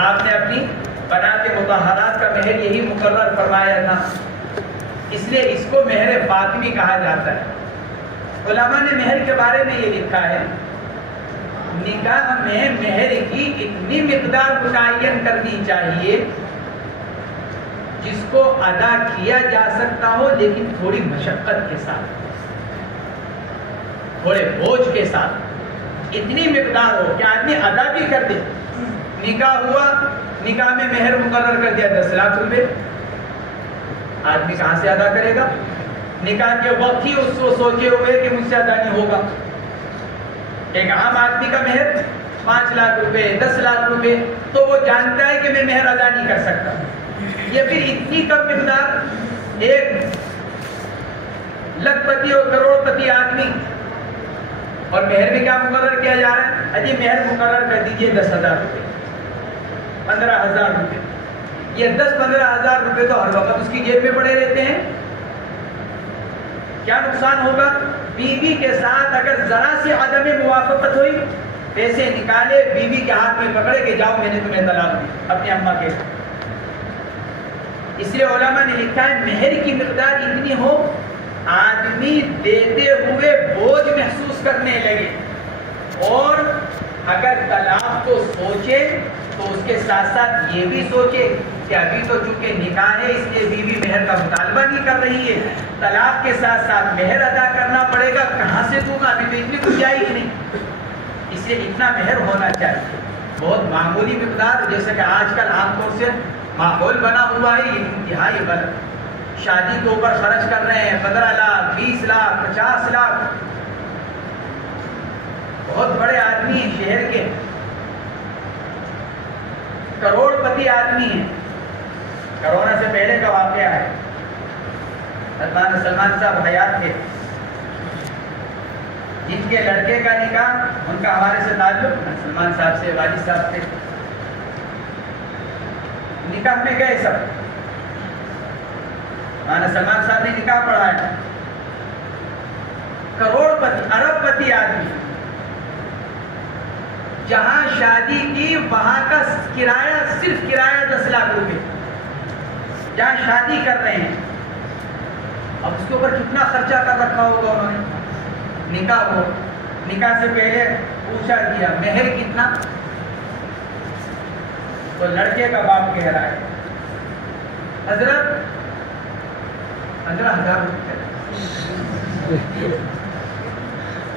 آپ نے اپنی بنات مطہرات کا مہر یہی مقرر فرمایا تھا، اس لیے اس کو مہر فاطمی کہا جاتا ہے۔ علماء نے مہر کے بارے میں یہ لکھا ہے، نکاح میں مہر کی اتنی مقدار متعین کرنی چاہیے جس کو ادا کیا جا سکتا ہو لیکن تھوڑی مشقت کے ساتھ، تھوڑے بوجھ کے ساتھ، اتنی مقدار ہو کہ آدمی ادا بھی کر دے۔ نکاح ہوا، نکاح میں مہر مقرر کر دیا 10 لاکھ روپے، آدمی کہاں سے ادا کرے گا؟ نکاح کے وقت ہی اس کو سوچے ہوئے کہ مجھ سے ادا نہیں ہوگا۔ ایک عام آدمی کا مہر 5 لاکھ روپے، 10 لاکھ روپے، تو وہ جانتا ہے کہ میں مہر ادا نہیں کر سکتا۔ یہ پھر اتنی کم مقدار، ایک لاکھ پتی اور کروڑ پتی آدمی، اور مہر میں کیا مقرر کیا جا رہا ہے؟ اجی مہر مقرر کر دیجئے 10,000 روپے، 15,000 روپے۔ یہ 10-15,000 روپے تو ہر وقت اس کی جیب میں پڑے رہتے ہیں۔ کیا نقصان ہوگا؟ بیوی کے ساتھ اگر ذرا سی عدم موافقت ہوئی، پیسے نکالے، بیوی کے ہاتھ میں پکڑے کہ جاؤ میں نے تمہیں طلاق دی اپنی اماں کے۔ اس لیے علماء نے لکھا ہے مہر کی مقدار اتنی ہو آدمی دیتے ہوئے بوجھ محسوس کرنے لگے، اور اگر طلاق کو سوچے تو اس کے ساتھ ساتھ یہ بھی سوچے کہ ابھی تو چونکہ نکاح ہے اس لیے بیوی مہر کا مطالبہ نہیں کر رہی ہے، طلاق کے ساتھ ساتھ مہر ادا کرنا پڑے گا، کہاں سے دوں گا؟ ابھی تو اتنی گنجائش نہیں، اس لیے اتنا مہر ہونا چاہیے۔ بہت معمولی مقدار، جیسے کہ آج کل عام طور سے ماحول بنا ہوا ہے، یہ انتہائی غلط۔ شادی کے اوپر خرچ کر رہے ہیں 15 لاکھ، 20 لاکھ، 50 لاکھ۔ بہت بڑے آدمی ہیں شہر کے، کروڑ پتی آدمی ہیں۔ کرونا سے پہلے کا واقعہ ہے، سلمان صاحب حیات تھے، جن کے لڑکے کا نکاح، ان کا ہمارے سے تعلق سلمان صاحب سے، والد صاحب سے، نکاح میں گئے سب، مولانا سلمان صاحب نے نکاح پڑھایا۔ کروڑ پتی، ارب پتی آدمی، جہاں شادی کی وہاں کا کرایہ، صرف کرایہ 10 لاکھ روپے، جہاں شادی کر رہے ہیں۔ اب اس کے اوپر کتنا خرچہ کر رکھا ہوگا انہوں نے۔ نکاح ہو، نکاح سے پہلے پوچھا گیا مہر کتنا، تو لڑکے کا باپ کہہ رہا ہے حضرت 15,000 روپے،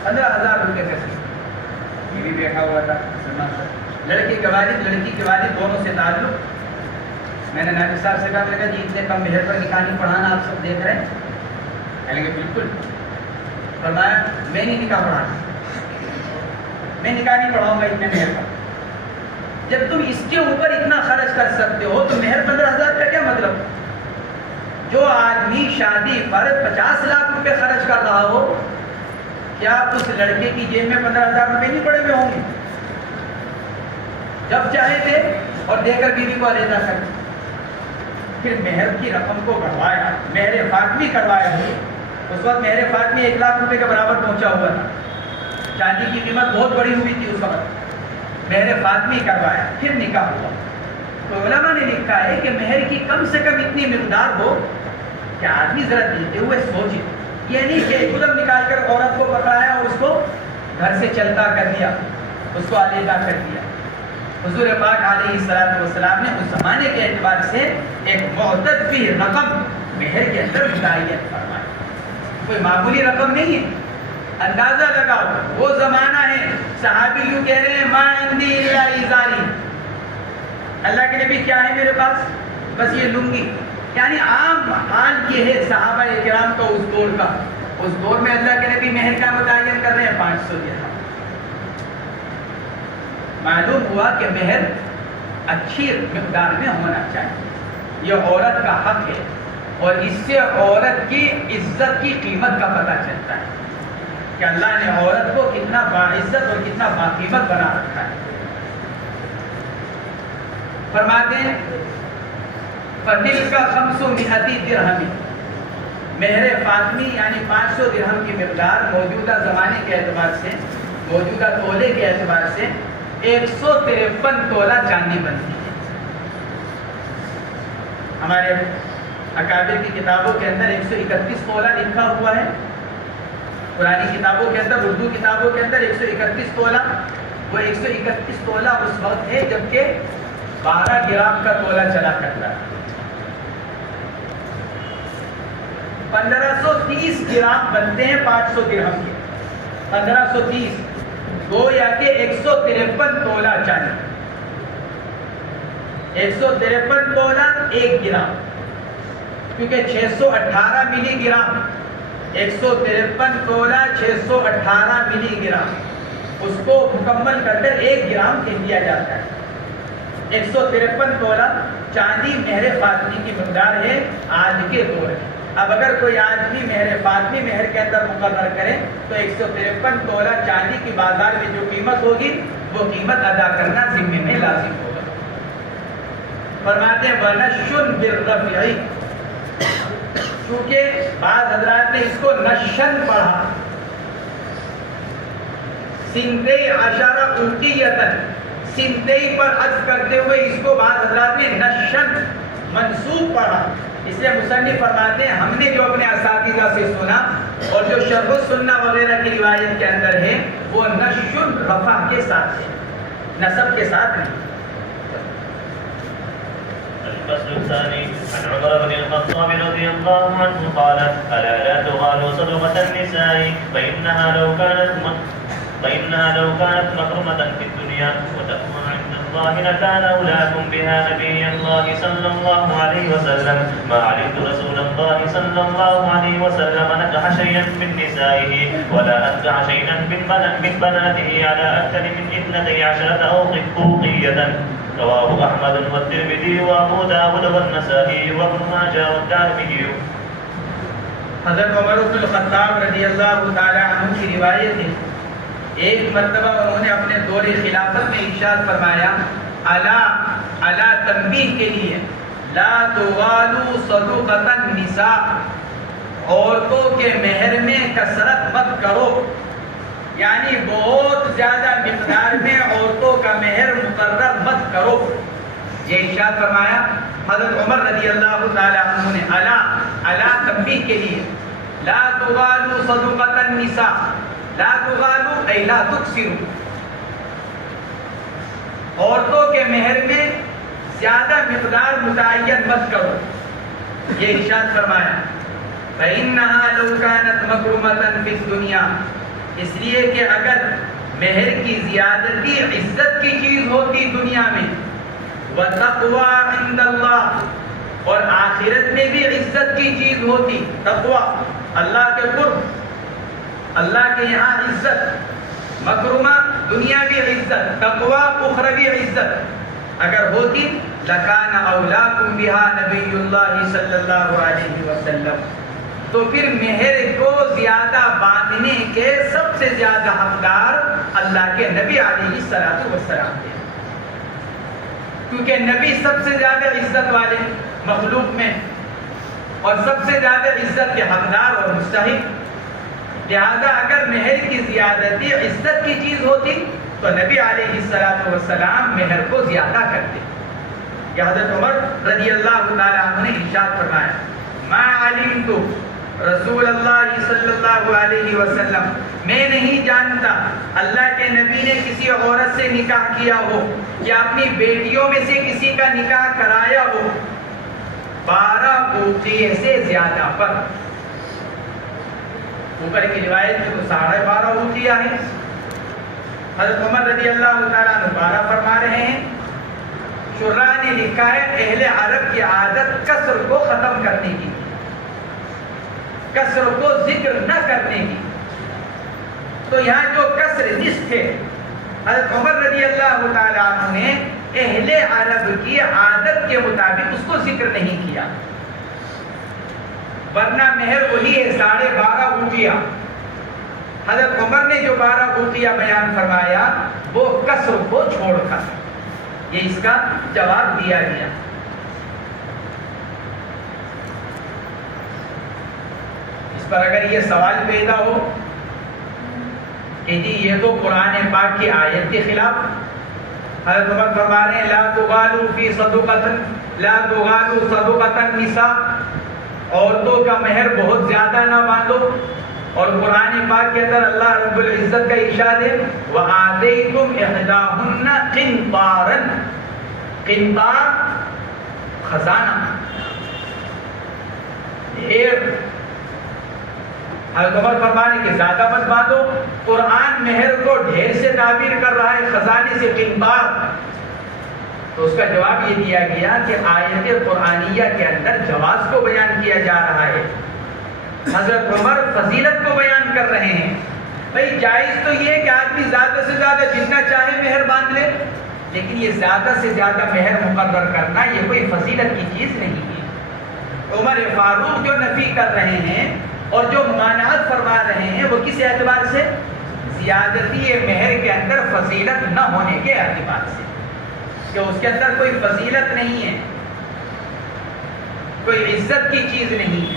15,000 روپے کیسے؟ یہ بھی بیٹھا ہوا تھا سلمان صاحب، لڑکے کے والد، لڑکی کے والد، دونوں سے تعلق۔ میں نے نائب صاحب سے کہا، میں نے کہا جی اتنے کم مہر پر نکاح نہیں پڑھانا، آپ سب دیکھ رہے ہیں؟ کہنے کہ بالکل۔ فرمایا میں نہیں نکاح پڑھانا، میں نکاح نہیں پڑھاؤں گا اتنے مہر پر۔ جب تم اس کے اوپر اتنا خرچ کر سکتے ہو تو مہر 15,000 کا کیا مطلب؟ جو آدمی شادی پر 50 لاکھ روپے خرچ کر رہا ہو، کیا اس لڑکے کی جیب میں 15,000 روپے نہیں پڑے ہوئے ہوں گے؟ جب چاہے تھے اور دے کر بیوی کو علیحدہ کر۔ پھر مہر کی رقم کو بڑھوایا، مہر فاطمی کروایا ہوئے۔ اس وقت مہر فاطمی 1 لاکھ روپے کے برابر پہنچا ہوا تھا، چاندی کی قیمت بہت بڑی ہوئی تھی اس وقت۔ مہر فاطمی کروایا، پھر نکاح ہوا۔ تو علماء نے لکھا ہے کہ مہر کی کم سے کم اتنی مقدار ہو کہ آدمی ذرا دیتے ہوئے سوچے، یہ نہیں کہ قدم نکال کر عورت کو پکڑایا اور اس کو گھر سے چلتا کر دیا، اس کو علیحدہ کر دیا۔ حضور پاک علیہ الصلوۃ والسلام نے اس زمانے کے اعتبار سے ایک معتدل رقم مہر کے اندر متعین فرمائی، کوئی معمولی رقم نہیں ہے۔ اندازہ لگاؤ، وہ زمانہ ہے، صحابی یوں کہہ رہے ہیں ما عندی الا ازاری، اللہ کے نبی کیا ہے میرے پاس؟ بس یہ لنگی۔ یعنی عام حال یہ ہے صحابہ کرام کا اس دور کا، اس دور میں اللہ کے نبی مہر کا متعین کر رہے ہیں 500 درہم۔ معلوم ہوا کہ مہر اچھی مقدار میں ہونا چاہیے، یہ عورت کا حق ہے، اور اس سے عورت کی عزت کی قیمت کا پتہ چلتا ہے کہ اللہ نے عورت کو کتنا باعزت اور کتنا باقیمت بنا رکھا ہے۔ فرماتے ہیں فَتِلْكَ 500 درہم، مہر فاطمی یعنی 500 درہم کی مقدار موجودہ زمانے کے اعتبار سے، موجودہ تولے کے اعتبار سے 153 تولہ چاندی بنتی ہے۔ ہمارے اکابر کی کتابوں کے اندر 131 تولہ لکھا ہوا ہے، پرانی کتابوں کے اندر، اردو کتابوں کے اندر 131 تولہ۔ وہ 131 تولہ اس وقت ہے جبکہ 12 گرام کا تولہ چلا کرتا ہے۔ 1530 گرام بنتے ہیں 500 درہم کے. 1530 گویا کہ 153 تولہ چاندی. 153 تولہ 1 گرام، کیونکہ 618 ملی گرام. 153 تولہ 618 ملی گرام، اس کو مکمل کر کر 1 گرام کہہ دیا جاتا ہے. 153 تولہ چاندی مہر فاطمی کی مقدار ہے آج کے دور میں. اب اگر کوئی آدمی مہر فاطمی مہر کے اندر مقرر کرے تو 153 تولہ چاندی کی بازار میں جو قیمت ہوگی وہ قیمت ادا کرنا ذمے میں لازم ہوگا. فرماتے ہیں وَنَشٌ بِالرَّفْعِ، کیونکہ بعض حضرات نے اس کو نشن پڑھا. سنتئی عشرہ اوقیتاً، سنتئی پر عطف کرتے ہوئے اس کو بعض حضرات نے نشن منصوب پڑھا. اس لیے مصنف فرماتے ہیں ہم نے جو اپنے اساتذہ سے سنا اور جو شرح السنہ وغیرہ کی روایت کے اندر ہے وہ نشن رفع کے ساتھ ہے، نصب کے ساتھ نہیں. الفصل الثاني عن عمر بن الخطاب رضي الله عنه قال ألا لا تغالوا صدقة النساء فإنها لو كانت مكرمة في الدنيا وتقوى عند الله لكان أولاكم بها نبي الله صلى الله عليه وسلم ما علمت رسول الله صلى الله عليه وسلم نكح شيئا من نسائه ولا أنكح شيئا من بناته على أكثر من 12 أوقية. رواه أحمد والترمذي وأبو داود والنسائي وابن ماجه والدارمي. حضرت عمر بن الخطاب رضی اللہ تعالی عنہ کی روایت ہے، ایک مرتبہ انہوں نے اپنے دور خلافت میں ارشاد فرمایا الا تنبیہ کے لیے لا تغالوا صدقۃ النساء، عورتوں کے مہر میں کثرت مت کرو، یعنی بہت زیادہ مقدار میں عورتوں کا مہر مقرر مت کرو. یہ ارشاد فرمایا حضرت عمر رضی اللہ تعالی عنہ نے الا تنبیہ کے لیے لا تغالوا صدقۃ النساء، لا تغالوا ای لا تکثروا، عورتوں کے مہر میں زیادہ مقدار متعین مت کرو. یہ ارشاد فرمایا فإنها لو كانت مكرمة في الدنيا، اس لیے کہ اگر مہر کی زیادتی عزت کی چیز ہوتی دنیا میں، وتقوی عند اللہ، اور آخرت میں بھی عزت کی چیز ہوتی، تقوی اللہ کے قرب، اللہ کے یہاں عزت، مکرمہ دنیاوی عزت، تقوی اخروی عزت اگر ہوتی لکان اولاکم بہا نبی اللہ صلی اللہ علیہ وسلم، تو پھر مہر کو زیادہ باندھنے کے سب سے زیادہ حقدار اللہ کے نبی علیہ السلام تھے. کیونکہ نبی سب سے زیادہ عزت والے مخلوق میں اور سب سے زیادہ عزت کے حقدار اور مستحق، لہذا اگر مہر کی زیادتی عزت کی چیز ہوتی تو نبی علیہ السلام مہر کو زیادہ کرتے. کہ حضرت عمر رضی اللہ تعالی عنہ نے ارشاد فرمایا ما علمت رسول اللہ صلی اللہ علیہ وسلم، میں نہیں جانتا اللہ کے نبی نے کسی عورت سے نکاح کیا ہو یا اپنی بیٹیوں میں سے کسی کا نکاح کرایا ہو 12 اوقیہ سے زیادہ پر. اوپر کی روایت میں تو 12.5 اوقیہ ہے، حضرت عمر رضی اللہ تعالیٰ عنہ 12 فرما رہے ہیں. شراح نے لکھا ہے اہل عرب کی عادت کسر کو ختم کرنے کی، کسر کو ذکر نہ کرنے کی، تو یہاں جو کسر نصف ہے حضرت عمر رضی اللہ تعالیٰ عنہ نے اہل عرب کی عادت کے مطابق اس کو ذکر نہیں کیا، ورنہ مہر وہی ہے 12.5 اوقیہ. حضرت عمر نے جو 12 اوقیہ بیان فرمایا وہ کسر کو چھوڑ کر، یہ اس کا جواب دیا گیا. اس پر اگر یہ سوال پیدا ہو کہ جی یہ تو قرآن پاک کی آیت کے خلاف، حضرت عمر فرما رہے ہیں لا تغالوا فی صدقۃ النساء، عورتوں کا مہر بہت زیادہ نہ باندھو، اور قرآن پاک کے اندر اللہ رب العزت کا ارشاد ہے وَآتَيْتُمْ إِحْدَاهُنَّ قِنْطَارًا، قنطار خزانہ، ڈھیر حضرت عمر فرمانے کہ زیادہ مت باندھو، قرآن مہر کو ڈھیر سے تعبیر کر رہا ہے، خزانے سے قنطار۔ تو اس کا جواب یہ دیا گیا کہ آیت قرآنیہ کے اندر جواز کو بیان کیا جا رہا ہے، حضرت عمر فضیلت کو بیان کر رہے ہیں۔ بھئی جائز تو یہ ہے کہ آدمی زیادہ سے زیادہ جتنا چاہے مہر باندھ لے، لیکن یہ زیادہ سے زیادہ مہر مقرر کرنا یہ کوئی فضیلت کی چیز نہیں ہے۔ عمر فاروق جو نفی کر رہے ہیں اور جو ممانعت فرما رہے ہیں وہ کس اعتبار سے؟ زیادتی مہر کے اندر فضیلت نہ ہونے کے اعتبار سے، کہ اس کے اندر کوئی فضیلت نہیں ہے، کوئی عزت کی چیز نہیں ہے۔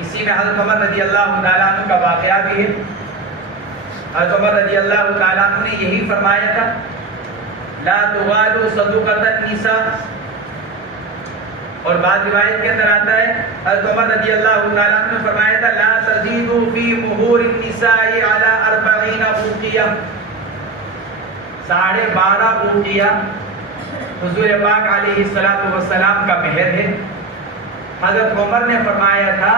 اسی میں حضرت عمر رضی اللہ تعالیٰ عنہ کا واقعہ بھی ہے۔ حضرت عمر رضی اللہ تعالیٰ عنہ نے یہی فرمایا تھا، لا تغالوا صدقۃ النساء، اور بعض روایت کے اندر آتا ہے حضرت عمر رضی اللہ تعالیٰ عنہ نے فرمایا تھا، لا تزیدوا فی مہور النساء علی 40 اوقیہ، 12.5 اوقیہ حضور پاک علیہ السلام کا مہر ہے۔ حضرت عمر نے فرمایا تھا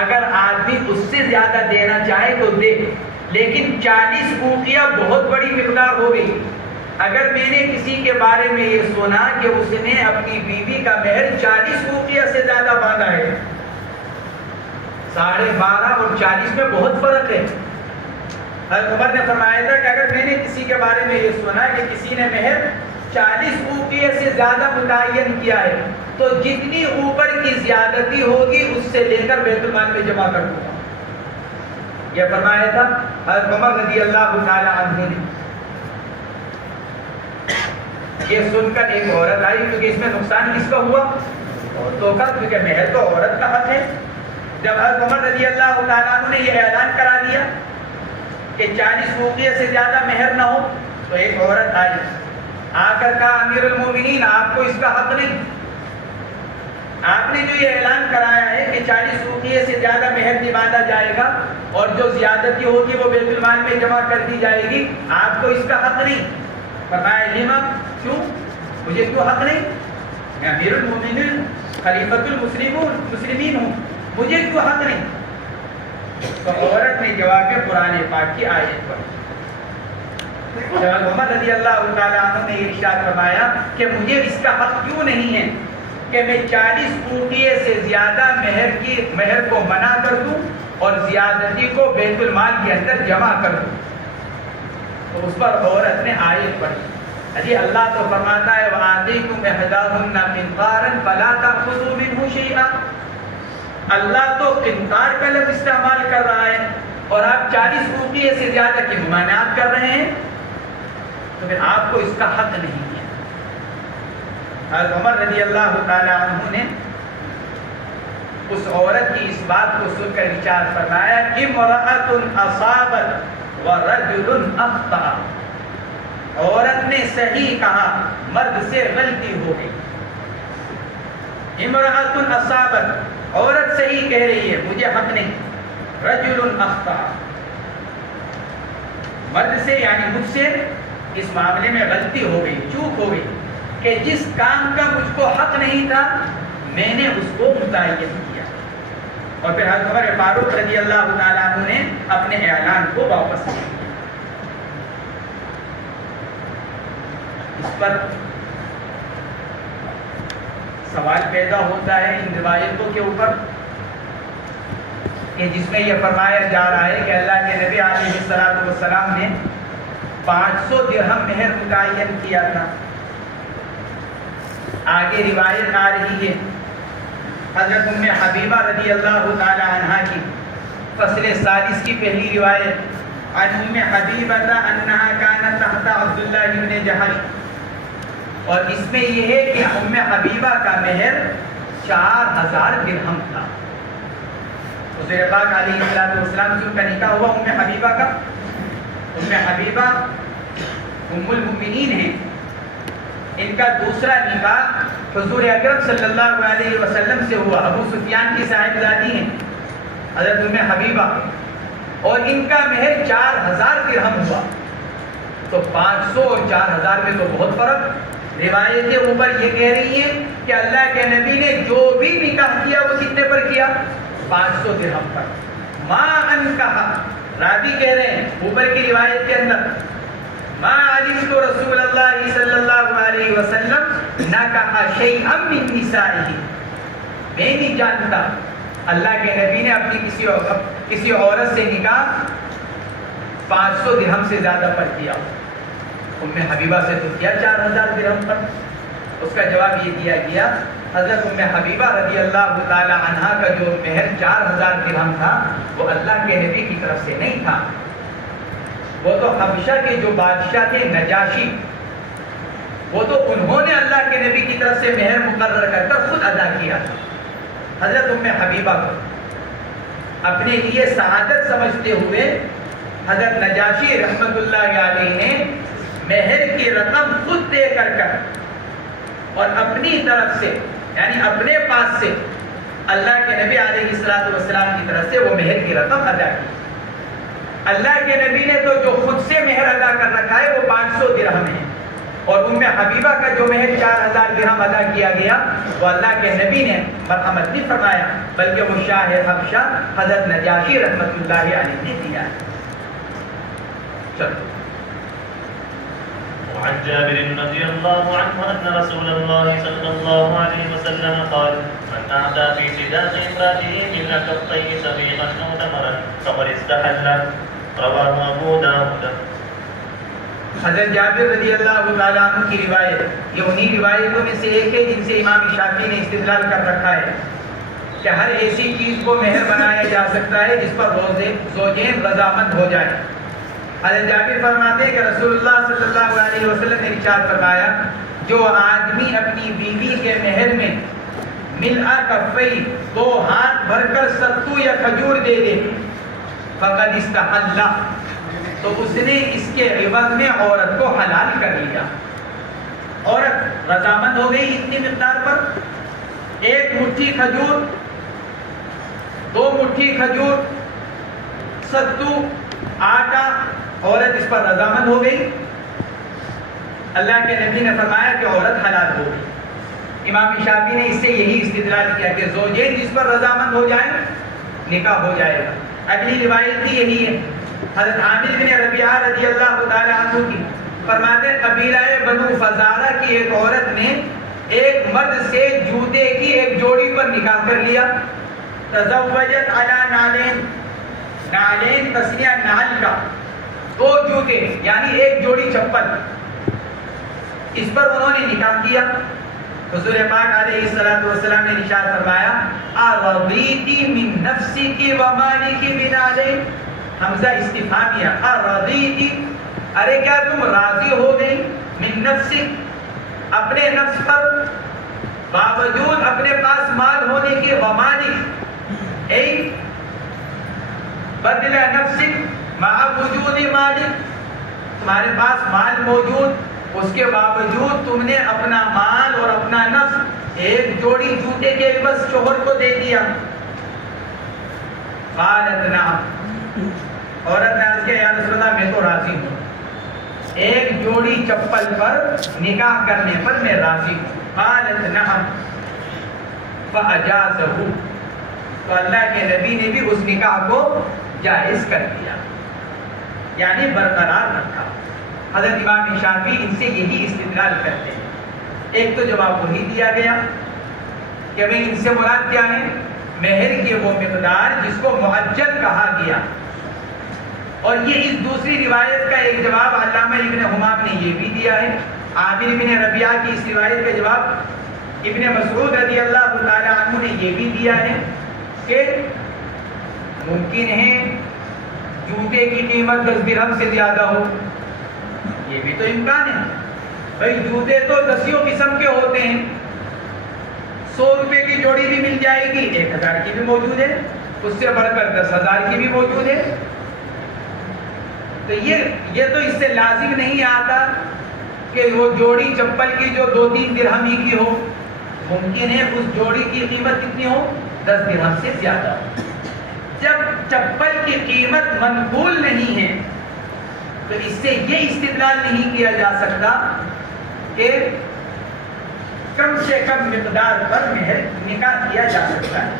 اگر آدمی اس سے زیادہ دینا چاہے تو دے، لیکن 40 اوقیہ بہت بڑی مقدار ہو گئی۔ اگر میں نے کسی کے بارے میں یہ سنا کہ اس نے اپنی بیوی کا مہر 40 اوقیہ سے زیادہ باندھا ہے، 12.5 اور 40 میں بہت فرق ہے۔ حضرت عمر نے فرمایا تھا کہ اگر میں نے کسی کے بارے میں یہ سنا کہ کسی نے مہر 40 اوقیہ سے زیادہ متعین کیا ہے تو جتنی اوپر کی زیادتی ہوگی اس سے لے کر بیت المال میں جمع کر دوں گا، یہ فرمایا تھا حضرت عمر رضی اللہ تعالی عنہ نے۔ یہ سن کر ایک عورت آئی، کیونکہ اس میں نقصان کس کا ہوا؟ عورتوں کا، کیونکہ مہر تو عورت کا حق ہے۔ جب حضرت عمر رضی اللہ تعالیٰ عنہ نے یہ اعلان کرا دیا کہ 40 اوقیہ سے زیادہ مہر نہ ہو، تو ایک عورت آئی، آ کر کہا امیر المومنین آپ کو اس کا حق نہیں، آپ نے جو یہ اعلان کرایا ہے کہ 40 اوقیہ سے زیادہ مہر نہیں باندھا جائے گا اور جو زیادتی ہوگی وہ بیت المال میں جمع کر دی جائے گی، آپ کو اس کا حق نہیں۔ فرمایا لما، کیوں؟ مجھے کیوں حق نہیں؟ میں امیر المومنین خلیفۃ المسلمین ہوں، مجھے کیوں حق نہیں؟ تو عورت نے جواب میں قرآن پاک کی آیت پڑھی۔ جب عمر رضی اللہ تعالیٰ عنہ نے ارشاد فرمایا کہ مجھے اس کا حق کیوں نہیں ہے کہ میں 40 اوقیہ سے زیادہ مہر کو منع کر دوں اور زیادتی کو بیت المال کے اندر جمع کر دوں، تو اس پر عورت نے آیت پڑھی۔ جی اللہ تو فرماتا ہے وَآتَيْتُمْ إِحْدَاهُنَّ قِنطَارًا فَلَا تَأْخُذُوا مِنْهُ شَيْئًا، اللہ تو قنطار کا لفظ استعمال کر رہا ہے اور آپ 40 اوقیہ سے زیادہ کی ممانعت کر رہے ہیں، تو پھر آپ کو اس کا حق نہیں ہے۔ حضرت عمر رضی اللہ تعالی عنہ نے اس عورت کی اس بات کو سن کر ارشاد فرمایا امرأۃ اصابت ورجل اخطأ، عورت نے صحیح کہا، مرد سے غلطی ہو گئی۔ امرأۃ اصابت، عورت صحیح کہہ رہی ہے مجھے حق نہیں، رجل اخطأ، مرد سے یعنی مجھ سے اس معاملے میں غلطی ہو گئی، چوک ہو گئی کہ جس کام کا مجھ کو حق نہیں تھا میں نے اس کو متعین کیا۔ اور پھر حضرت عمر فاروق رضی اللہ تعالیٰ عنہ نے اپنے اعلان کو واپس لیا۔ اس پر سوال پیدا ہوتا ہے ان روایتوں کے اوپر کہ جس میں یہ فرمایا جا رہا ہے کہ اللہ کے نبی علیہ السلام نے 500 درہم مہر متعین کیا تھا۔ آگے روایت آ رہی ہے حضرت ام حبیبہ رضی اللہ تعالی عنہا کی، فصل سادس کی پہلی روایت، عن ام حبیبہ انہا کانت تحت عبداللہ بن جہش، اور اس میں یہ ہے کہ ام حبیبہ کا مہر 4000 درہم تھا۔ حضور پاک علیہ السلام سے ان کا نکاح ہوا ام حبیبہ کا۔ ام حبیبہ ام المؤمنین ہیں، ان کا دوسرا نکاح حضور اکرم صلی اللہ علیہ وسلم سے ہوا، ابو سفیان کی صاحبزادی ہیں حضرت ام حبیبہ، اور ان کا مہر 4000 درہم ہوا۔ تو 500 اور 4000 میں تو بہت فرق۔ روایتیں اوپر یہ کہہ رہی ہیں کہ اللہ کے نبی نے جو بھی نکاح کیا وہ کتنے پر کیا؟ 500 درہم پر. ما ان کہا، راوی کہہ رہے ہیں اوپر کی روایت کے اندر ما علمت رسول اللہ صلی اللہ علیہ وسلم نکح شیئا من نسائہ، میں نہیں جانتا اللہ کے نبی نے اپنی کسی عورت سے نکاح 500 درہم سے زیادہ پر کیا. ام حبیبہ سے تو کیا 4000 درہم پر. اس کا جواب یہ دیا گیا حضرت ام حبیبہ رضی اللہ تعالی عنہا کا جو مہر 4000 درہم تھا وہ اللہ کے نبی کی طرف سے نہیں تھا، وہ تو حبشہ کے جو بادشاہ تھے نجاشی، وہ تو انہوں نے اللہ کے نبی کی طرف سے مہر مقرر کر کر خود ادا کیا تھا. حضرت ام حبیبہ کو اپنے لیے سعادت سمجھتے ہوئے حضرت نجاشی رحمت اللہ علیہ نے مہر کی رقم خود دے کر اور اپنی طرف سے یعنی اپنے پاس سے اللہ کے نبی علیہ السلام کی طرف سے وہ مہر کی رقم ادا کی. اللہ کے نبی نے تو جو خود سے مہر ادا کر رکھا ہے وہ 500 درہم ہے، اور ام حبیبہ کا جو مہر 4000 درہم ادا کیا گیا وہ اللہ کے نبی نے مرحمت نہیں فرمایا بلکہ وہ شاہ حبشہ حضرت نجاشی رحمت اللہ علیہ نے دیا ہے. چلو. وعن جابر رضي الله عنه أن رسول الله صلى الله عليه وسلم قال من أعطى في صداق امرأته من كفيه سبيقا أو تمرا فقد استحل. رواه أبو داود. حضرت جابر رضی اللہ تعالیٰ عنہ کی روایت یہ انہی روایتوں میں سے ایک ہے جن سے امام شافعی نے استدلال کر رکھا ہے کہ ہر ایسی چیز کو مہر بنایا جا سکتا ہے جس پر زوجین رضامند ہو جائے. حضرت جابر فرماتے ہیں کہ رسول اللہ صلی اللہ علیہ وسلم نے ارشاد فرمایا جو آدمی اپنی بیوی کے مہر میں ملء کفی 2 ہاتھ بھر کر ستو یا کھجور دے دے فقد استحل، تو اس نے اس کے عوض میں عورت کو حلال کر لیا. عورت رضامند ہو گئی اتنی مقدار پر. 1 مٹھی کھجور، 2 مٹھی کھجور، ستو، آٹا، عورت اس پر رضامند ہو گئی. اللہ کے نبی نے فرمایا کہ عورت حلال ہو گئی. امام شافعی نے اس سے یہی استدلال کیا کہ زوجین جس پر رضامند ہو جائیں نکاح ہو جائے گا. اگلی روایت بھی یہی ہے. حضرت عامر بن ربیعہ رضی اللہ تعالی عنہ کی فرماتے قبیلہ بنو فزارہ کی ایک عورت نے ایک مرد سے جوتے کی ایک جوڑی پر نکاح کر لیا. تزوجت علی نالین، نالین تسنیہ نال کا 2 جوتے یعنی 1 جوڑی چپل، اس پر انہوں نے نکاح کیا. حضور پاک علیہ السلام نے ارشاد فرمایا ارضیتی من نفسکی و مالکی بنالین. حمزہ استفہامیہ، ارضیتی، ارے کیا تم راضی ہو گئی، من نفسک، اپنے نفس پر، باوجود اپنے پاس مال ہونے کے، و مالک اے بدل نفسک مع وجود مالک، تمہارے پاس مال موجود اس کے باوجود تم نے اپنا مال اور اپنا نفس 1 جوڑی جوتے کے عوض شوہر کو دے دیا. قالت نعم، عورت نے عرض کیا یا رسول اللہ میں تو راضی ہوں، 1 جوڑی چپل پر نکاح کرنے پر میں راضی ہوں. قالت نعم فاجازہ، تو اللہ کے نبی نے بھی اس نکاح کو جائز کر دیا یعنی برقرار رکھا. حضرت امام شافعی ان سے یہی استدلال کرتے ہیں. ایک تو جواب وہی دیا گیا کہ بھئی ان سے مراد کیا ہے، مہر کی وہ مقدار جس کو معجل کہا گیا. اور یہ اس دوسری روایت کا ایک جواب علامہ ابن حمام نے یہ بھی دیا ہے. عامر بن ربیعہ کی اس روایت کا جواب ابن مسعود رضی اللہ تعالی عنہ نے یہ بھی دیا ہے کہ ممکن ہے جوتے کی قیمت 10 درہم سے زیادہ ہو، یہ بھی تو امکان ہے. بھائی جوتے تو 10 قسم کے ہوتے ہیں، 100 روپے کی جوڑی بھی مل جائے گی، 1000 کی بھی موجود ہے، اس سے بڑھ کر 10,000 کی بھی موجود ہے. تو یہ تو اس سے لازم نہیں آتا کہ وہ جوڑی چپل کی جو 2-3 درہم ہی کی ہو، ممکن ہے اس جوڑی کی قیمت کتنی ہو، 10 درہم سے زیادہ. جب چپل کی قیمت منقول نہیں ہے تو اس سے یہ استدلال نہیں کیا جا سکتا کہ کم سے کم مقدار پر مہر نکاح کیا جا سکتا ہے.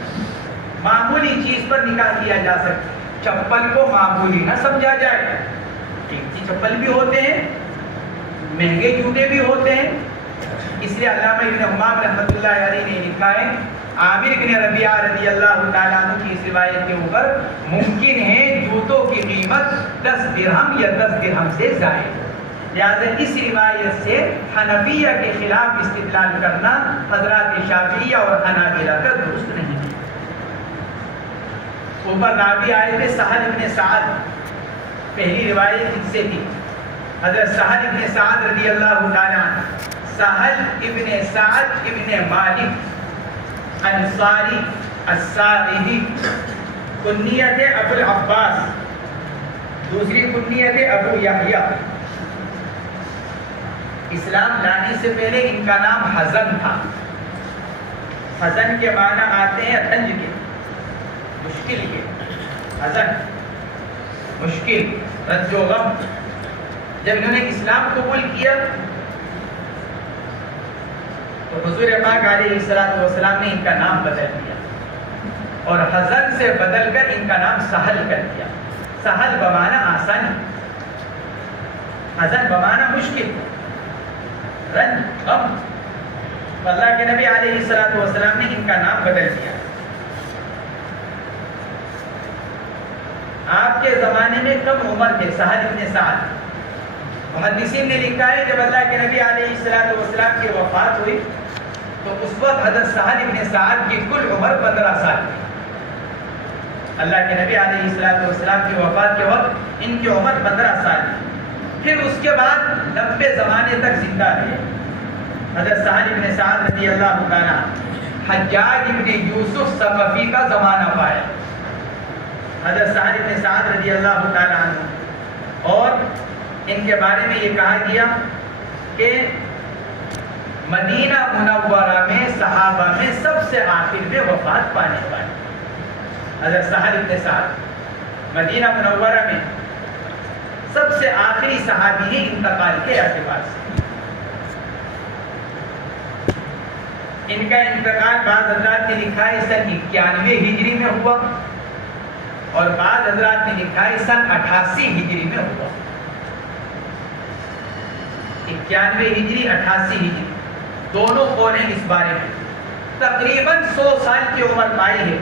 معمولی چیز پر نکاح کیا جا سکتا. چپل کو معمولی نہ سمجھا جائے. قیمتی چپل بھی ہوتے ہیں, مہنگے جوتے بھی ہوتے ہیں. اس لیے علامہ ابن حمام رحمۃ اللہ علیہ نے لکھا ہے عامر بن ربیعہ رضی اللہ تعالیٰ عنہ کی اس روایت کے اوپر ممکن ہے جوتوں کی قیمت 10 درہم یا 10 درہم سے زائد. لہٰذا اس روایت سے حنفیہ کے خلاف استدلال کرنا حضرات شافعیہ اور حنابلہ کا درست نہیں ہے. اوپر راوی آئے تھے سہل ابن سعد, پہلی روایت ان سے تھی. حضرت سہل ابن سعد رضی اللہ تعالیٰ عنہ, سہل ابن سعد ابن مالک انصاری الساعدی, کنیت ابو العباس, دوسری کنیت ابو یحییٰ. اسلام لانے سے پہلے ان کا نام حزن تھا. حزن کے معنی آتے ہیں رنج کے, مشکل کے. حزن مشکل, رنج و غم. جب انہوں نے اسلام قبول کیا تو حضور پاک علیہ السلام نے ان کا نام بدل دیا اور حزن سے بدل کر ان کا نام سہل کر دیا. سہل بمعنی آسانی, حزن بمعنی مشکل, رنج غم. اللہ کے نبی علیہ السلام نے ان کا نام بدل دیا. آپ کے زمانے میں کم عمر تھے سہل ابن سعد. محدثین نے لکھا ہے جب اللہ کے نبی علیہ السلام کی وفات ہوئی تو اس وقت حضرت سہل ابن سعد کی کل عمر 15 سال تھی. اللہ کے نبی علیہ السلام کی وفات کے وقت ان کی عمر 15 سال تھی. پھر اس کے بعد لمبے زمانے تک زندہ رہے. حضرت سہل ابن سعد رضی اللہ تعالیٰ حجاج ابن یوسف ثقفی کا زمانہ پایا. حضرت سہل ابن سعد رضی اللہ تعالیٰ عنہ, اور ان کے بارے میں یہ کہا گیا کہ مدینہ منورہ میں صحابہ میں سب سے آخر میں وفات پانے والے حضرت سہل ابن سعد مدینہ منورہ میں سب سے آخری صحابی ہیں انتقال کے اعتبار سے. ان کا انتقال بعض حضرات نے لکھا ہے سن 91 ہجری میں ہوا اور بعض حضرات نے لکھا ہے سن 88 ہجری میں ہوا. 91 ہجری 88 ہجری دونوں قول ہیں اس بارے میں. تقریباً 100 سال کی عمر پائی ہے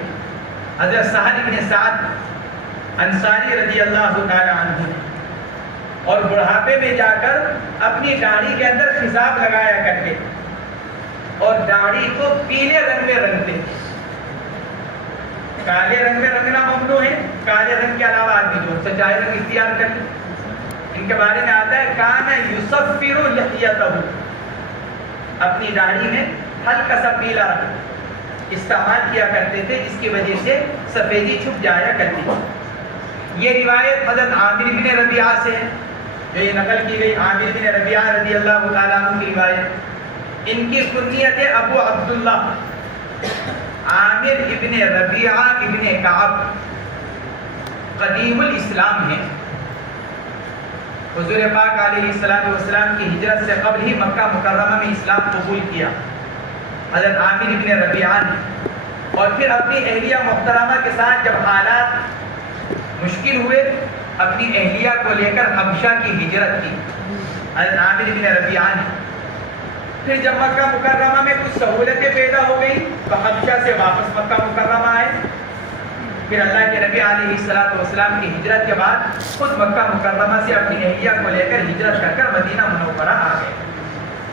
حضرت سہل بن سعد انصاری رضی اللہ تعالی عنہ نے, اور بڑھاپے میں جا کر اپنی داڑھی کے اندر خضاب لگایا کرتے اور داڑھی کو پیلے رنگ میں رنگتے. کالے رنگ میں رنگنا ممنوع ہے, کالے رنگ کے علاوہ آدمی جو سے چاہے رنگ اختیار کر لے. ان کے بارے میں آتا ہے کان یصفر لحیتہ, اپنی داڑھی میں ہلکا سا پیلا رنگ استعمال کیا کرتے تھے جس کی وجہ سے سفیدی چھپ جایا کرتی تھی. یہ روایت حضرت عامر بن ربیعہ سے ہے جو یہ نقل کی گئی. عامر بن ربیعہ رضی اللہ تعالیٰ عنہ کی روایت. ان کی کنیت ابو عبداللہ, عامر ابن ربیعہ ابن کعب, قدیم الاسلام ہیں. حضور پاک علیہ السلام کی ہجرت سے قبل ہی مکہ مکرمہ میں اسلام قبول کیا حضرت عامر ابن ربیعہ نے, اور پھر اپنی اہلیہ محترمہ کے ساتھ جب حالات مشکل ہوئے اپنی اہلیہ کو لے کر حبشہ کی ہجرت کی حضرت عامر ابن ربیعہ نے. پھر جب مکہ مکرمہ میں کچھ سہولتیں پیدا ہو گئی تو حبشہ سے واپس مکہ مکرمہ آئے. پھر اللہ کے نبی علیہ السلام کی ہجرت کے بعد خود مکہ مکرمہ سے اپنی اہلیہ کو لے کر ہجرت کر کر مدینہ منورہ آ گئے.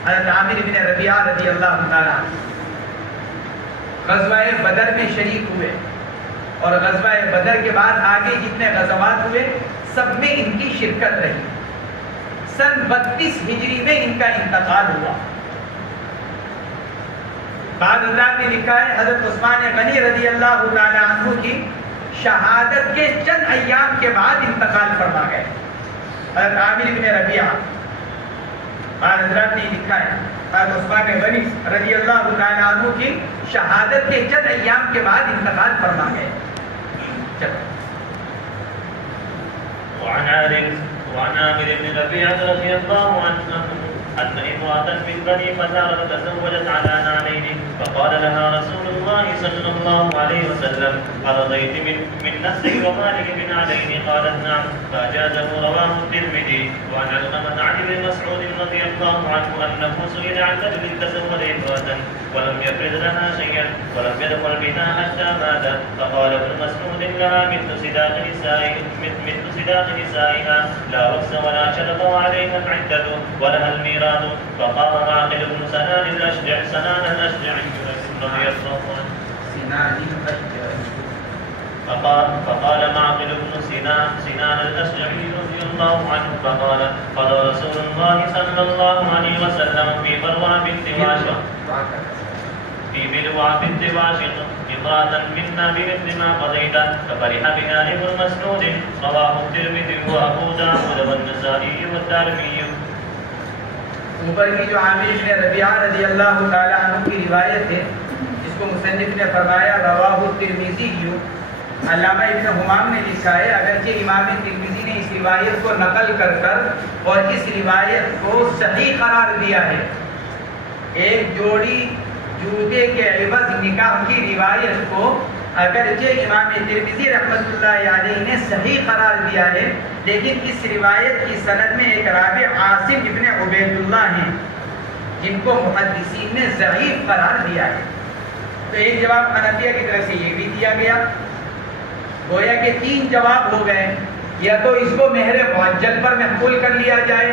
حضرت عامر بن ربیعہ رضی اللہ تعالیٰ غزوہ بدر میں شریک ہوئے, اور غزوہ بدر کے بعد آگے جتنے غزوات ہوئے سب میں ان کی شرکت رہی. سن 32 ہجری میں ان کا انتقال ہوا. بعض حضرات نے لکھا ہے حضرت عثمان غنی رضی اللہ تعالیٰ عنہ کی شہادت کے چند ایام کے بعد انتقال فرما گئے حضرت عامر بن ربیعہ. بعض حضرات نے لکھا ہے حضرت عثمان غنی رضی اللہ تعالیٰ عنہ کی شہادت کے چند ایام کے بعد انتقال فرما گئے. وعن عامر بن ربيعة رضي الله عنه أن امرأة من بني فزارة تزوجت على نعلين فقال لها رسول الله صلى الله عليه وسلم أرضيت من نسل ومالك بن علين؟ قالت نعم، فأجازه. رواه الترمذي. وعن علقمة عن ابن مسعود رضي الله عنه أنه سئل عن رجل تزوج امرأة ولم يفرض لها شيئا ولم يدخل بها حتى مات، فقال ابن مسعود لها مثل صداق نسائها لا رخص ولا شرط عليها العدة ولها الميراث. فقام معقل بن سنان الأشجعي رضي الله عنه فقال معقل بن سنان الأشجعي رضي الله عنه فقال قال رسول الله صلى الله عليه وسلم في بلوى بنت واشق امرأة منا بمثل ما قضيت، ففرح بها ابن مسعود. رواه الترمذي وأبو داود والنسائي والدارمي. اوپر کی جو عامر بن ربیعہ رضی اللہ تعالی عنہ کی روایت ہے، جس کو مصنف نے فرمایا رواہ الترمذی، علامہ ابن حمام نے لکھا ہے اگرچہ امام ترمذی نے اس روایت کو نقل کر اور اس روایت کو صحیح قرار دیا ہے، ایک جوڑی جوتے کے عوض نکاح کی روایت کو اگرچہ امام ترمذی رحمۃ اللہ علیہ نے صحیح قرار دیا ہے، لیکن اس روایت کی سند میں ایک راوی عاصم ابن عبید اللہ ہیں جن کو محدثین نے ضعیف قرار دیا ہے۔ تو ایک جواب حنفیہ کی طرف سے یہ بھی دیا گیا، گویا کہ 3 جواب ہو گئے، یا تو اس کو مہر معجل پر محمول کر لیا جائے،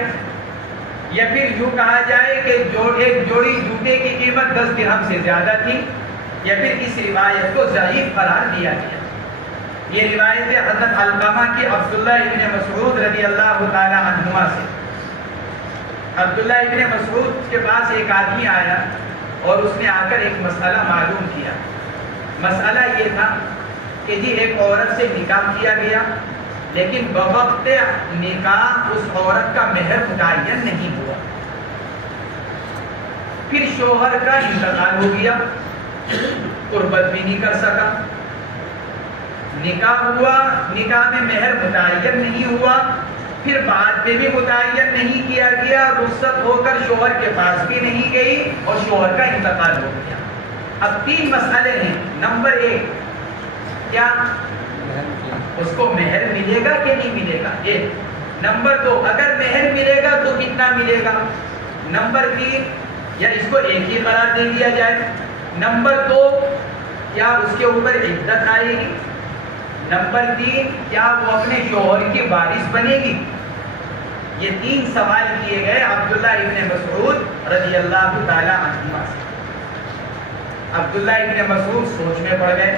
یا پھر یوں کہا جائے کہ ایک جوڑی جوتے کی قیمت 10 درہم سے زیادہ تھی، یا پھر اس روایت کو ضعیف قرار دیا گیا۔ یہ روایت ہے حضرت علقمہ کی عبداللہ ابن مسعود رضی اللہ تعالی عنہما سے۔ عبداللہ ابن مسعود کے پاس ایک آدمی آیا اور اس نے آ کر ایک مسئلہ معلوم کیا۔ مسئلہ یہ تھا کہ جی ایک عورت سے نکاح کیا گیا، لیکن بوقت نکاح اس عورت کا مہر متعین نہیں ہوا، پھر شوہر کا انتقال ہو گیا، قربت بھی نہیں کر سکا، نکاح ہوا، نکاح میں مہر متعین نہیں ہوا، پھر بعد میں بھی متعین نہیں کیا گیا، رخصت ہو کر شوہر کے پاس بھی نہیں گئی اور شوہر کا انتقال ہو گیا۔ اب 3 مسئلے ہیں۔ نمبر 1، کیا اس کو مہر ملے گا کہ نہیں ملے گا؟ 1۔ نمبر 2، اگر مہر ملے گا تو کتنا ملے گا؟ نمبر 3، یا اس کو ایک ہی قرار دے دیا جائے؟ نمبر 2، کیا اس کے اوپر عدت آئے گی؟ نمبر 3، کیا وہ اپنے شوہر کی وارث بنے گی؟ یہ 3 سوال کیے گئے عبداللہ ابن مسعود رضی اللہ تعالی عنہ سے۔ عبداللہ ابن مسعود سوچ میں پڑ گئے،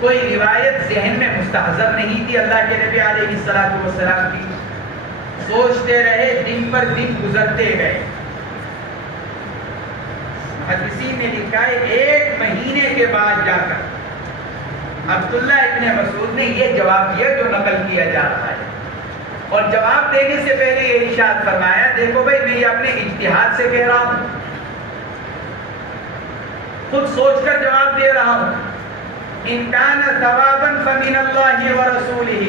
کوئی روایت ذہن میں مستحضر نہیں تھی اللہ کے نبی علیہ السلام کی، سوچتے رہے، دن پر دن گزرتے گئے۔ محدثین نے لکھا ہے 1 مہینے کے بعد جا کر عبداللہ ابن مسعود نے یہ جواب دیا جو نقل کیا جا رہا ہے، اور جواب دینے سے پہلے یہ ارشاد فرمایا، دیکھو بھائی میں یہ اپنے اجتہاد سے کہہ رہا ہوں، خود سوچ کر جواب دے رہا ہوں۔ ان کان ثوابا فمن اللہ ورسولہ،